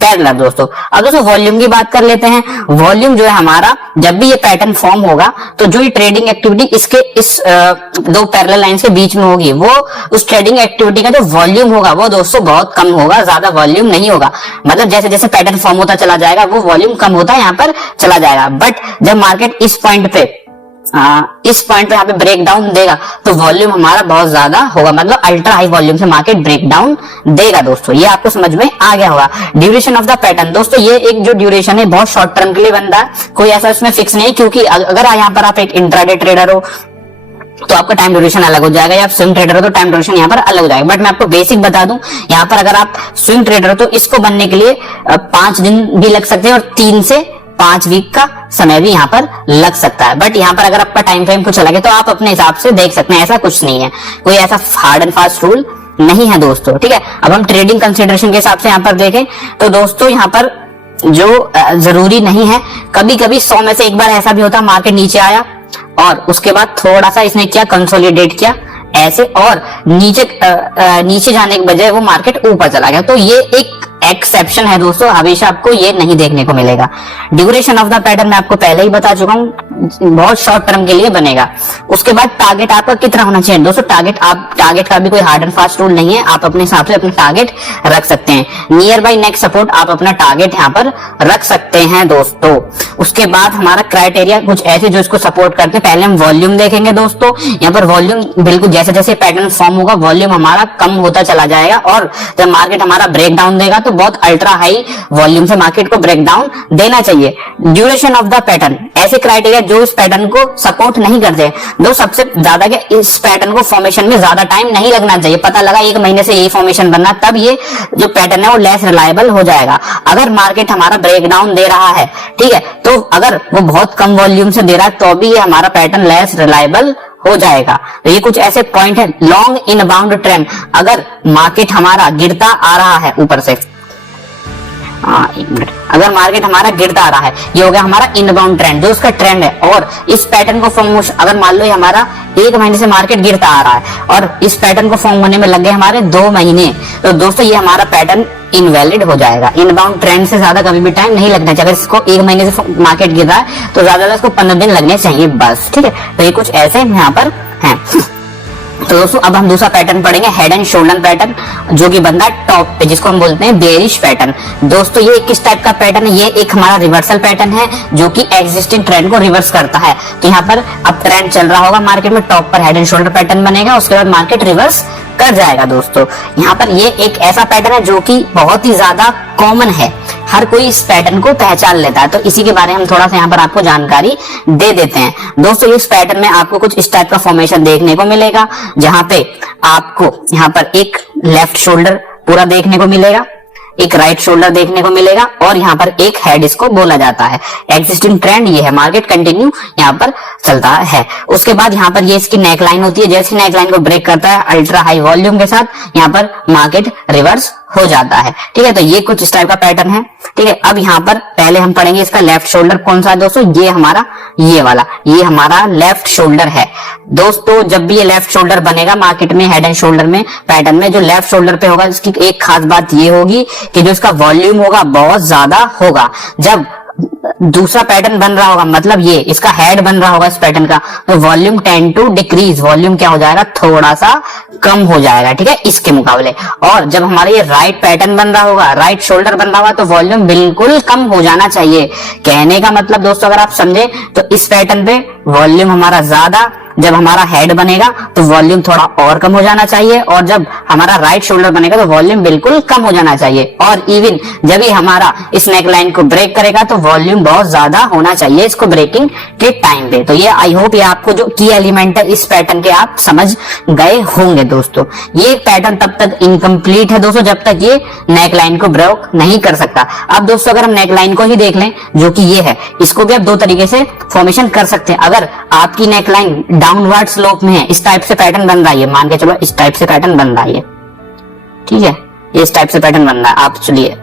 पैरेलल दोस्तों। अब दोस्तों वॉल्यूम की बात कर लेते हैं। वॉल्यूम जो है हमारा, जब भी ये पैटर्न फॉर्म होगा तो जो ये ट्रेडिंग एक्टिविटी इसके इस 2 पैरेलल लाइंस के बीच में होगी, वो उस ट्रेडिंग एक्टिविटी का जो वॉल्यूम होगा वो दोस्तों बहुत कम होगा, ज्यादा वॉल्यूम नहीं होगा। मतलब जैसे जैसे पैटर्न फॉर्म होता चला जाएगा वो वॉल्यूम कम होता है यहाँ पर चला जाएगा। बट जब मार्केट इस पॉइंट पे यहाँ पे ब्रेक डाउन देगा तो वॉल्यूम हमारा बहुत ज्यादा होगा, मतलब अल्ट्रा हाई वॉल्यूम से मार्केट ब्रेक डाउन देगा दोस्तों। ये आपको समझ में आ गया होगा। Duration of the pattern. दोस्तों ये एक जो ड्यूरेशन है बहुत शॉर्ट टर्म के लिए बन रहा है, कोई ऐसा इसमें फिक्स नहीं, क्योंकि अगर यहाँ पर आप एक इंट्राडे ट्रेडर हो तो आपका टाइम ड्यूरेशन अलग हो जाएगा, या आप स्विंग ट्रेडर हो तो टाइम ड्यूरेशन यहाँ पर अलग हो जाएगा। बट मैं आपको बेसिक बता दूं, यहाँ पर अगर आप स्विंग ट्रेडर हो तो इसको बनने के लिए 5 दिन भी लग सकते हैं, और 3 से 5 वीक का समय भी यहाँ पर लग सकता है। बट यहाँ पर अगर आपका टाइम फ्रेम कुछ अलग है तो आप अपने हिसाब से देख सकते हैं, ऐसा कुछ नहीं है, कोई ऐसा हार्ड एंड फास्ट रूल नहीं है दोस्तों, ठीक है। अब हम ट्रेडिंग कंसिडरेशन के हिसाब से यहाँ पर देखें तो दोस्तों यहाँ पर जो जरूरी नहीं है, कभी कभी 100 में से एक बार ऐसा भी होता है मार्केट नीचे आया और उसके बाद थोड़ा सा इसने क्या कंसोलिडेट किया ऐसे, और नीचे जाने के बजाय वो मार्केट ऊपर चला गया। तो ये एक एक्सेप्शन है दोस्तों, हमेशा आपको ये नहीं देखने को मिलेगा। ड्यूरेशन ऑफ द पैटर्न मैं आपको पहले ही बता चुका हूँ, बहुत शॉर्ट टर्म के लिए बनेगा। उसके बाद टारगेट आपका कितना होना चाहिए दोस्तों, टारगेट का भी कोई हार्ड एंड फास्ट रूल नहीं है, आप अपने हिसाब से अपना टारगेट रख सकते हैं। नियर बाई नेक्स्ट सपोर्ट आप अपना टारगेट यहाँ पर रख सकते हैं दोस्तों। उसके बाद हमारा क्राइटेरिया कुछ ऐसे जो इसको सपोर्ट करते हैं। पहले हम वॉल्यूम देखेंगे दोस्तों, यहाँ पर वॉल्यूम बिल्कुल जैसे जैसे पैटर्न फॉर्म होगा वॉल्यूम हमारा कम होता चला जाएगा, और जब मार्केट हमारा ब्रेक डाउन देगा तो बहुत अल्ट्रा हाई वॉल्यूम से मार्केट को ब्रेक डाउन देना चाहिए। ड्यूरेशन ऑफ द पैटर्न, ऐसे क्राइटेरिया जो इस पैटर्न को सपोर्ट नहीं करते। दो सबसे ज्यादा क्या, इस पैटर्न को फॉर्मेशन में ज्यादा टाइम नहीं लगना चाहिए। पता लगा 1 महीने से यही फॉर्मेशन बनना, तब ये जो पैटर्न है वो लेस रिलायबल हो जाएगा। अगर मार्केट हमारा ब्रेक डाउन दे रहा है, ठीक है, तो अगर वो बहुत कम वॉल्यूम से दे रहा है तो भी ये हमारा पैटर्न लेस रिलायबल हो जाएगा। तो ये कुछ ऐसे पॉइंट है। लॉन्ग इनबाउंड ट्रेंड, अगर मार्केट हमारा गिरता आ रहा है ऊपर से, एक मिनट, अगर मार्केट हमारा गिरता आ रहा है, ये हो गया हमारा इनबाउंड ट्रेंड, जो उसका ट्रेंड है, और इस पैटर्न को फॉर्म, अगर मान लो हमारा 1 महीने से मार्केट गिरता आ रहा है और इस पैटर्न को फॉर्म होने में लग गए हमारे 2 महीने, तो दोस्तों ये हमारा पैटर्न इनवैलिड हो जाएगा। इनबाउंड ट्रेंड से ज्यादा कभी भी टाइम नहीं लगना चाहिए। अगर इसको 1 महीने से मार्केट गिर रहा है तो ज्यादा इसको 15 दिन लगने चाहिए बस, ठीक है। तो ये कुछ ऐसे यहाँ पर है। तो दोस्तों अब हम दूसरा पैटर्न पढ़ेंगे, हेड एंड शोल्डर पैटर्न, जो कि बनता है टॉप पे, जिसको हम बोलते हैं बेरिश पैटर्न। दोस्तों ये किस टाइप का पैटर्न है, ये एक हमारा रिवर्सल पैटर्न है जो कि एग्जिस्टिंग ट्रेंड को रिवर्स करता है। तो यहाँ पर अब ट्रेंड चल रहा होगा मार्केट में, टॉप पर हेड एंड शोल्डर पैटर्न बनेगा, उसके बाद मार्केट रिवर्स कर जाएगा। दोस्तों यहाँ पर ये एक ऐसा पैटर्न है जो कि बहुत ही ज्यादा कॉमन है, हर कोई इस पैटर्न को पहचान लेता है। तो इसी के बारे में हम थोड़ा सा यहाँ पर आपको जानकारी दे देते हैं। दोस्तों इस पैटर्न में आपको कुछ इस टाइप का फॉर्मेशन देखने को मिलेगा, जहां पे आपको यहाँ पर एक लेफ्ट शोल्डर पूरा देखने को मिलेगा, एक राइट शोल्डर देखने को मिलेगा, और यहाँ पर एक हेड इसको बोला जाता है। एग्जिस्टिंग ट्रेंड ये है, मार्केट कंटिन्यू यहाँ पर चलता है। उसके बाद यहाँ पर ये इसकी नेकलाइन होती है, जैसे नेकलाइन को ब्रेक करता है अल्ट्रा हाई वॉल्यूम के साथ, यहाँ पर मार्केट रिवर्स हो जाता है, ठीक है। तो ये कुछ इस टाइप का पैटर्न है, ठीक है। अब यहाँ पर पहले हम पढ़ेंगे इसका लेफ्ट शोल्डर कौन सा है दोस्तों, ये हमारा ये वाला, ये हमारा लेफ्ट शोल्डर है। दोस्तों जब भी ये लेफ्ट शोल्डर बनेगा मार्केट में, हेड एंड शोल्डर में पैटर्न में, जो लेफ्ट शोल्डर पे होगा इसकी एक खास बात ये होगी कि जो इसका वॉल्यूम होगा बहुत ज्यादा होगा। जब दूसरा पैटर्न बन रहा होगा, मतलब ये इसका हेड बन रहा होगा इस पैटर्न का, तो volume tend to decrease, volume क्या हो जाएगा, थोड़ा सा कम हो जाएगा, ठीक है, इसके मुकाबले। और जब हमारा ये राइट पैटर्न बन रहा होगा, राइट शोल्डर बन रहा होगा, तो वॉल्यूम बिल्कुल कम हो जाना चाहिए। कहने का मतलब दोस्तों अगर आप समझे तो इस पैटर्न पे वॉल्यूम हमारा ज्यादा, जब हमारा हेड बनेगा तो वॉल्यूम थोड़ा और कम हो जाना चाहिए, और जब हमारा राइट शोल्डर बनेगा तो वॉल्यूम बिल्कुल कम हो जाना चाहिए। और इवन जब ही हमारा इस नेक लाइन को ब्रेक करेगा तो वॉल्यूम बहुत ज्यादा होना चाहिए इसको ब्रेकिंग के टाइम पे। तो ये आई होप ये आपको जो की एलिमेंट है इस पैटर्न के आप समझ गए होंगे दोस्तों। ये पैटर्न तब तक इनकम्प्लीट है दोस्तों जब तक ये नेक लाइन को ब्रेक नहीं कर सकता। अब दोस्तों अगर हम नेक लाइन को ही देख लें, जो कि ये है, इसको भी आप 2 तरीके से फॉर्मेशन कर सकते हैं। अगर आपकी नेक लाइन डाउनवर्ड स्लोप में है, इस टाइप से पैटर्न बन रहा है, मान के चलो इस टाइप से पैटर्न बन रहा है, ठीक है, ये इस टाइप से पैटर्न बन रहा है, आप चलिए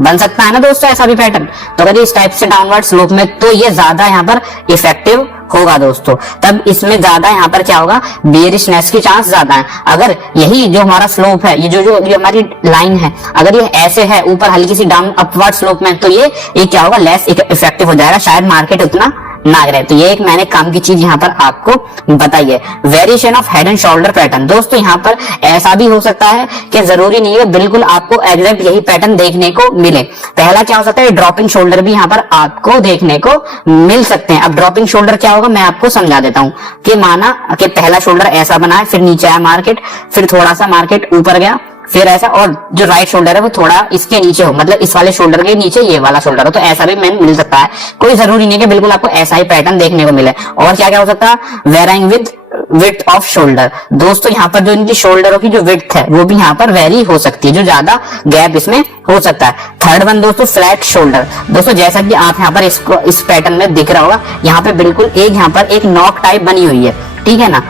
बन सकता है ना दोस्तों ऐसा भी पैटर्न। तो अगर इस टाइप से डाउनवर्ड स्लोप में, तो ये ज्यादा यहाँ पर इफेक्टिव होगा दोस्तों। तब इसमें ज्यादा यहाँ पर क्या होगा, बेरिशनेस की चांस ज्यादा है। अगर यही जो हमारा स्लोप है, ये जो हमारी लाइन है, अगर ये ऐसे है ऊपर हल्की सी डाउन अपवर्ड स्लोप में, तो ये क्या होगा, लेस इफेक्टिव हो जाएगा, शायद मार्केट उतना ना गिरे। तो ये एक मैंने काम की चीज यहाँ पर आपको बताई है। Variation of head and shoulder pattern, दोस्तों यहाँ पर ऐसा भी हो सकता है कि जरूरी नहीं है बिल्कुल आपको एग्जैक्ट यही पैटर्न देखने को मिले। पहला क्या हो सकता है, ड्रॉपिंग शोल्डर भी यहाँ पर आपको देखने को मिल सकते हैं। अब ड्रॉपिंग शोल्डर क्या होगा मैं आपको समझा देता हूँ कि माना कि पहला शोल्डर ऐसा बना है, फिर नीचे आया मार्केट, फिर थोड़ा सा मार्केट ऊपर गया, फिर ऐसा, और जो राइट शोल्डर है वो थोड़ा इसके नीचे हो, मतलब इस वाले शोल्डर के नीचे ये वाला शोल्डर हो, तो ऐसा भी मिल सकता है। कोई जरूरी नहीं है कि बिल्कुल आपको ऐसा ही पैटर्न देखने को मिले। और क्या क्या हो सकता है, varying with width off shoulder, दोस्तों यहाँ पर जो इनकी शोल्डरों की जो विड्थ है वो भी यहाँ पर वेरी हो सकती है, जो ज्यादा गैप इसमें हो सकता है। थर्ड वन दोस्तों फ्लैट शोल्डर, दोस्तों जैसा कि आप यहाँ पर इसको इस पैटर्न में दिख रहा होगा, यहाँ पे बिल्कुल एक यहाँ पर एक नॉक टाइप बनी हुई है, ठीक है ना,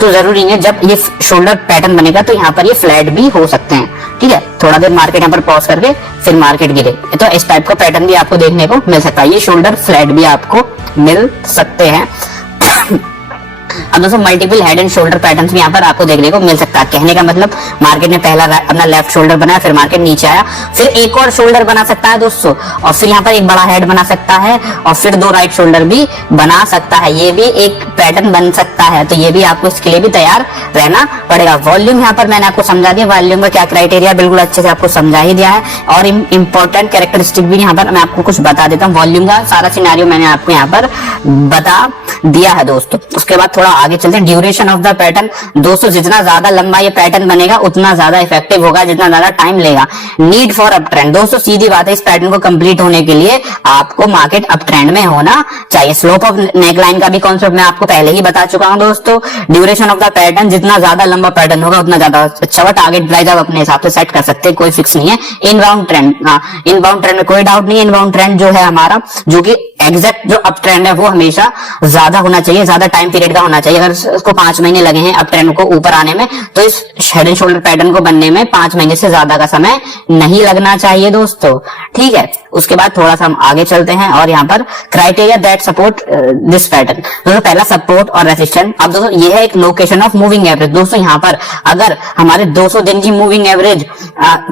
तो जरूरी नहीं है जब ये शोल्डर पैटर्न बनेगा तो यहाँ पर ये फ्लैट भी हो सकते हैं। ठीक है, थोड़ा देर मार्केट यहाँ पर पॉज करके फिर मार्केट गिरे तो इस टाइप का पैटर्न भी आपको देखने को मिल सकता है। ये शोल्डर फ्लैट भी आपको मिल सकते हैं। अब दोस्तों multiple head and shoulder patterns भी यहाँ पर आपको देखने को मिल सकता है। कहने का मतलब मार्केट ने पहला अपना लेफ्ट शोल्डर बनाया, फिर मार्केट नीचे आया, फिर एक और शोल्डर बना सकता है दोस्तों, और फिर यहाँ पर एक बड़ा हेड बना सकता है, और फिर 2 राइट शोल्डर भी बना सकता है। ये भी एक पैटर्न बन सकता है, तो ये भी आपको इसके लिए भी तैयार रहना पड़ेगा। वॉल्यूम यहाँ पर मैंने आपको समझा दिया, वॉल्यूम का क्या क्राइटेरिया बिल्कुल अच्छे से आपको समझा ही दिया है, और इंपॉर्टेंट कैरेक्टरिस्टिक भी यहाँ पर मैं आपको कुछ बता देता हूँ। वॉल्यूम का सारा सिनेरियो मैंने आपको यहाँ पर बता दिया है दोस्तों। उसके बाद थोड़ा आगे चलते हैं। ड्यूरेशन ऑफ द पैटर्न दोस्तों, जितना ज्यादा लंबा ये पैटर्न बनेगा उतना ज्यादा इफेक्टिव होगा, जितना ज्यादा टाइम लेगा। नीड फॉर अप ट्रेंड दोस्तों, सीधी बात है, इस पैटर्न को कंप्लीट होने के लिए आपको मार्केट अप ट्रेंड में होना चाहिए। स्लोप ऑफ नेकलाइन का भी कॉन्सेप्ट मैं आपको पहले ही बता चुका हूं दोस्तों। ड्यूरेशन ऑफ द पैटर्न, जितना ज्यादा लंबा पैटर्न होगा उतना ज्यादा अच्छा होगा। टारगेट प्राइस आप अपने हिसाब से सेट कर सकते हैं, कोई फिक्स नहीं है। इनबाउंड ट्रेंड, इनबाउंड ट्रेंड में कोई डाउट नहीं है। इनबाउंड ट्रेंड जो है हमारा, जो कि एग्जैक्ट जो अप ट्रेंड है, वो हमेशा ज्यादा होना चाहिए, ज्यादा टाइम पीरियड का होना चाहिए। अगर उसको 5 महीने लगे हैं अप ट्रेंड को ऊपर आने में, तो इस हेड एंड शोल्डर पैटर्न को बनने में 5 महीने से ज्यादा का समय नहीं लगना चाहिए दोस्तों। ठीक है, उसके बाद थोड़ा सा हम आगे चलते हैं, और यहाँ पर criteria that support this pattern. दोस्तों पहला सपोर्ट और रेजिस्टेंस। अब दोस्तों ये है एक लोकेशन ऑफ मूविंग एवरेज। दोस्तों यहाँ पर अगर हमारे 200 दिन की मूविंग एवरेज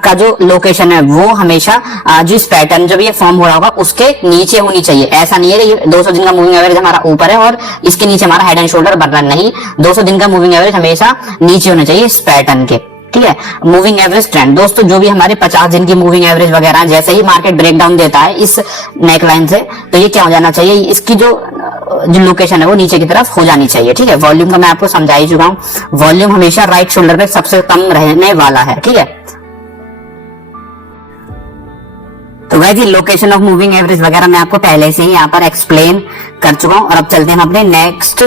का जो लोकेशन है वो हमेशा जो इस पैटर्न जब ये फॉर्म हो रहा होगा उसके नीचे होनी चाहिए। ऐसा नहीं है कि 200 दिन का मूविंग एवरेज हमारा ऊपर है और इसके नीचे हमारा हेड एंड शोल्डर बन रहा है, नहीं। 200 दिन का मूविंग एवरेज हमेशा नीचे होना चाहिए इस पैटर्न के। ठीक है, मूविंग एवरेज ट्रेंड दोस्तों, जो भी हमारे 50 दिन की मूविंग एवरेज वगैरह, जैसे ही मार्केट ब्रेकडाउन देता है इस नेकलाइन से, तो ये क्या हो जाना चाहिए, इसकी जो लोकेशन है वो नीचे की तरफ हो जानी चाहिए। ठीक है, वॉल्यूम का मैं आपको समझा ही चुका हूं। वॉल्यूम हमेशा राइट शोल्डर पे सबसे कम रहने वाला है। ठीक है, तो गाइस ये लोकेशन ऑफ मूविंग एवरेज वगैरह मैं आपको पहले से ही यहाँ पर एक्सप्लेन कर चुका हूं। और अब चलते हैं अपने नेक्स्ट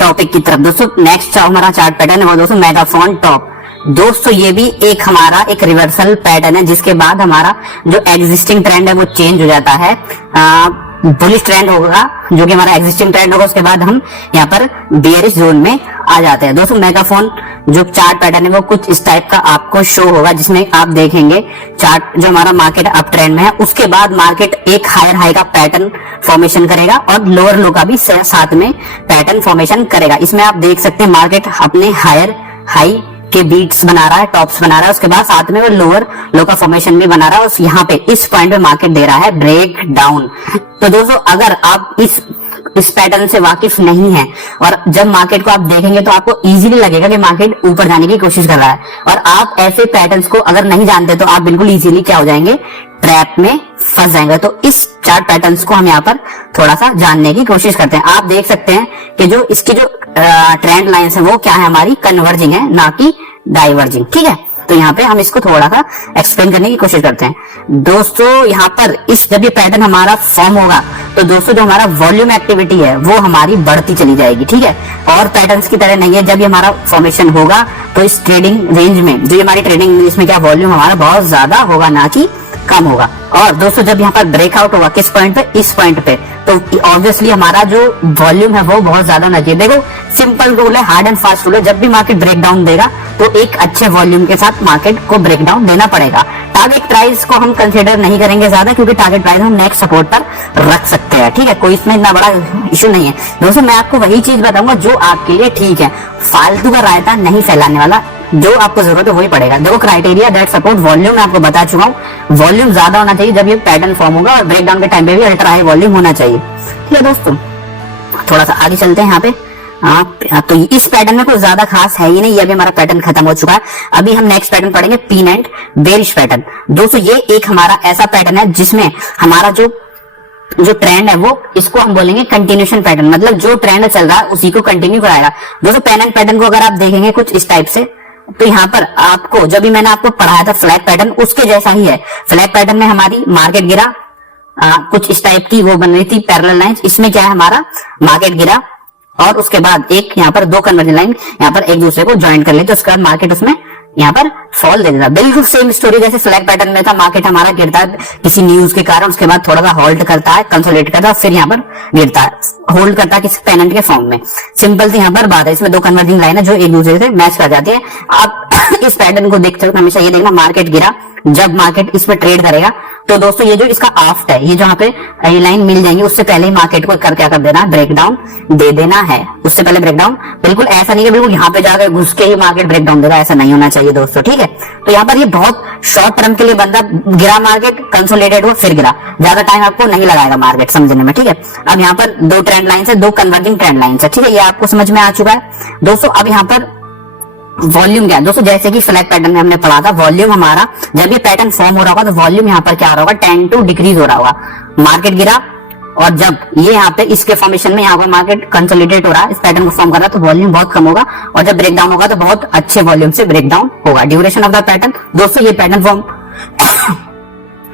टॉपिक की तरफ। दोस्तों नेक्स्ट हमारा चार्ट पैटर्न है वो दोस्तों मेगाफोन टॉप। दोस्तों ये भी एक हमारा एक रिवर्सल पैटर्न है, जिसके बाद हमारा जो एग्जिस्टिंग ट्रेंड है वो चेंज हो जाता है, बुलिश ट्रेंड होगा, जो कि हमारा एग्जिस्टिंग ट्रेंड होगा। उसके बाद हम यहाँ पर बेयरिश जोन में आ जाते हैं। दोस्तों मेगाफोन जो चार्ट पैटर्न है वो कुछ इस टाइप का आपको शो होगा, जिसमें आप देखेंगे चार्ट जो हमारा मार्केट अप ट्रेंड में है, उसके बाद मार्केट एक हायर हाई का पैटर्न फॉर्मेशन करेगा और लोअर लो का भी साथ में पैटर्न फॉर्मेशन करेगा। इसमें आप देख सकते हैं मार्केट अपने हायर हाई के बीट्स बना रहा है, टॉप्स बना रहा है, उसके बाद साथ में वो लोअर लो का फॉर्मेशन भी बना रहा है, और यहाँ पे इस पॉइंट पे मार्केट दे रहा है ब्रेक डाउन। तो दोस्तों अगर आप इस पैटर्न से वाकिफ नहीं है और जब मार्केट को आप देखेंगे तो आपको इजीली लगेगा कि मार्केट ऊपर जाने की कोशिश कर रहा है, और आप ऐसे पैटर्न्स को अगर नहीं जानते तो आप बिल्कुल इजीली क्या हो जाएंगे, ट्रैप में फंस जाएंगे। तो इस चार्ट पैटर्न्स को हम यहाँ पर थोड़ा सा जानने की कोशिश करते हैं। आप देख सकते हैं कि जो इसकी जो ट्रेंड लाइंस है वो क्या है, हमारी कन्वर्जिंग है, ना कि डाइवर्जिंग। ठीक है, तो यहाँ पे हम इसको थोड़ा सा एक्सप्लेन करने की कोशिश करते हैं। दोस्तों यहाँ पर जब ये पैटर्न हमारा फॉर्म होगा तो दोस्तों जो हमारा वॉल्यूम एक्टिविटी है वो हमारी बढ़ती चली जाएगी। ठीक है, और पैटर्न्स की तरह नहीं है, जब ये हमारा फॉर्मेशन होगा तो इस ट्रेडिंग रेंज में, जो हमारी ट्रेडिंग रेंज में क्या वॉल्यूम हमारा बहुत ज्यादा होगा, ना कि कम होगा। और दोस्तों जब यहाँ पर ब्रेकआउट होगा किस पॉइंट पे, इस पॉइंट पे, तो ऑब्वियसली हमारा जो वॉल्यूम है वो बहुत ज्यादा होना चाहिए। देखो सिंपल रूल है, हार्ड एंड फास्ट रूल है, जब भी मार्केट ब्रेकडाउन देगा तो एक अच्छे वॉल्यूम के साथ मार्केट को ब्रेकडाउन देना पड़ेगा। टारगेट प्राइस को हम कंसीडर नहीं करेंगे ज्यादा, क्योंकि टारगेट प्राइस हम नेक्स्ट सपोर्ट पर रख सकते हैं। ठीक है, कोई इसमें इतना बड़ा इशू नहीं है। दोस्तों मैं आपको वही चीज बताऊंगा जो आपके लिए ठीक है, फालतू का रायता नहीं फैलाने वाला, जो आपको जरूरत है वही पड़ेगा। देखो क्राइटेरिया दैट सपोर्ट वॉल्यूम मैं आपको बता चुका हूँ, वॉल्यूम ज्यादा होना चाहिए जब ये पैटर्न फॉर्म होगा, और ब्रेकडाउन के टाइम पे भी अल्ट्रा हाई वॉल्यूम होना चाहिए। ठीक है दोस्तों, थोड़ा सा आगे चलते हैं यहाँ पे। तो इस पैटर्न में कुछ ज्यादा खास है ही नहीं, ये भी हमारा पैटर्न खत्म हो चुका है। अभी हम नेक्स्ट पैटर्न पढ़ेंगे, पिन एंड बेरिश पैटर्न। दोस्तों ये एक हमारा ऐसा पैटर्न है जिसमें हमारा जो ट्रेंड है वो, इसको हम बोलेंगे कंटिन्यूशन पैटर्न, मतलब जो ट्रेंड चल रहा है उसी को कंटिन्यू कराएगा। दोस्तों पेन एंड पैटर्न को अगर आप देखेंगे कुछ इस टाइप से, तो यहाँ पर आपको जब भी मैंने आपको पढ़ाया था फ्लैग पैटर्न, उसके जैसा ही है। फ्लैग पैटर्न में हमारी मार्केट गिरा, कुछ इस टाइप की वो बन रही थी पैरेलल लाइंस, इसमें क्या है हमारा मार्केट गिरा और उसके बाद एक यहाँ पर 2 कन्वर्जन लाइन यहाँ पर एक दूसरे को ज्वाइन कर लेते, उसके बाद मार्केट उसमें यहाँ पर फॉल दे देता। बिल्कुल सेम स्टोरी जैसे स्लैग पैटर्न में था, मार्केट हमारा गिरता है किसी न्यूज के कारण, उसके बाद थोड़ा सा होल्ड करता है, कंसोलिडेट करता है, फिर यहाँ पर गिरता है, होल्ड करता है किसी पेनेंट के फॉर्म में। सिंपल सी यहाँ पर बात है, इसमें दो कन्वर्जिंग लाइन है जो एक दूसरे से मैच कर जाती है। आप इस पैटर्न को देखते हो हमेशा ये देखना, मार्केट गिरा, जब मार्केट इस पर ट्रेड करेगा तो दोस्तों ये जो इसका आफ्ट है, ये जो यहाँ पे लाइन मिल जाएंगी, उससे पहले ही मार्केट को क्या कर देना, ब्रेकडाउन दे देना है। उससे पहले ब्रेकडाउन, बिल्कुल ऐसा नहीं है बिल्कुल यहाँ पे जाकर घुस के ही मार्केट ब्रेकडाउन देगा, ऐसा नहीं होना चाहिए दोस्तों, ठीक है। तो यहाँ पर ये बहुत शॉर्ट टर्म के लिए बंदा, गिरा मार्केट, कंसोलिडेटेड हुआ, फिर गिरा, ज्यादा टाइम आपको नहीं लगाएगा मार्केट समझने में, ठीक है। अब यहाँ पर दो ट्रेंड लाइन है, दो कन्वर्जिंग ट्रेंड लाइन है, ठीक है, ये आपको समझ में आ चुका है दोस्तों। अब यहाँ पर वॉल्यूम क्या है दोस्तों, जैसे कि फ्लैग पैटर्न में हमने पढ़ा था, वॉल्यूम हमारा जब ये पैटर्न फॉर्म हो रहा होगा तो वॉल्यूम यहाँ पर क्या हो रहा होगा, 10 to डिक्रीज हो रहा होगा। मार्केट गिरा और जब ये यहाँ पे इसके फॉर्मेशन में यहाँ पर मार्केट कंसोलिडेट हो रहा है, इस पैटर्न को फॉर्म कर रहा है, तो वॉल्यूम बहुत कम होगा, और जब ब्रेकडाउन होगा तो बहुत अच्छे वॉल्यूम से ब्रेकडाउन होगा। ड्यूरेशन ऑफ द पैटर्न दोस्तों, ये पैटर्न फॉर्म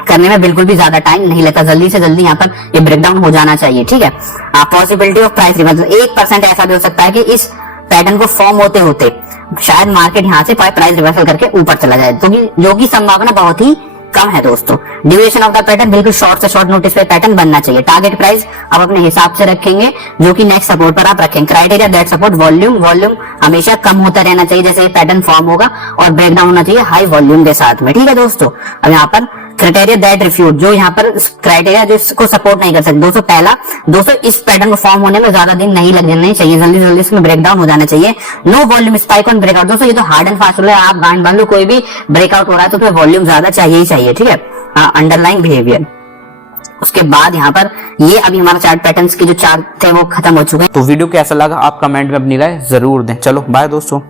करने में बिल्कुल भी ज्यादा टाइम नहीं लेता, जल्दी से जल्दी यहाँ पर ये ब्रेकडाउन हो जाना चाहिए, ठीक है। पॉसिबिलिटी ऑफ प्राइस रिवर्सल 1% ऐसा भी हो सकता है कि इस पैटर्न को फॉर्म होते होते शायद मार्केट यहाँ से प्राइस रिवर्सल करके ऊपर चला जाए, तो जो की संभावना बहुत ही कम है दोस्तों। ड्यूरेशन ऑफ द पैटर्न बिल्कुल शॉर्ट से शॉर्ट नोटिस पे पैटर्न बनना चाहिए। टारगेट प्राइस आप अपने हिसाब से रखेंगे, जो कि नेक्स्ट सपोर्ट पर आप रखेंगे। क्राइटेरिया दैट सपोर्ट वॉल्यूम हमेशा कम होता रहना चाहिए जैसे ये पैटर्न फॉर्म होगा, और ब्रेकडाउन होना चाहिए हाई वॉल्यूम के साथ में, ठीक है दोस्तों। अब यहाँ पर क्राइटेरिया दैट रिफ्यूट, जो यहाँ पर क्राइटेरिया जो इसको सपोर्ट नहीं कर सकते दोस्तों, पहला दोस्तों इस पैटर्न को फॉर्म होने में ज्यादा दिन नहीं लग जाने चाहिए, जल्दी जल्दी इसमें ब्रेकडाउन हो जाना चाहिए। No volume spike on breakout दोस्तों, ये तो हार्ड एंड फास्ट रूल है, आप गांड बांध लो, कोई भी ब्रेकआउट हो रहा है तो फिर वॉल्यूम ज्यादा चाहिए ही चाहिए, ठीक है। अंडरलाइन बिहेवियर, उसके बाद यहाँ पर ये अभी हमारा चार्ट पैटर्न्स के जो चार्ट थे वो खत्म हो चुके हैं। तो वीडियो कैसा लगा आप कमेंट में अपनी राय जरूर दें। चलो बाय दोस्तों।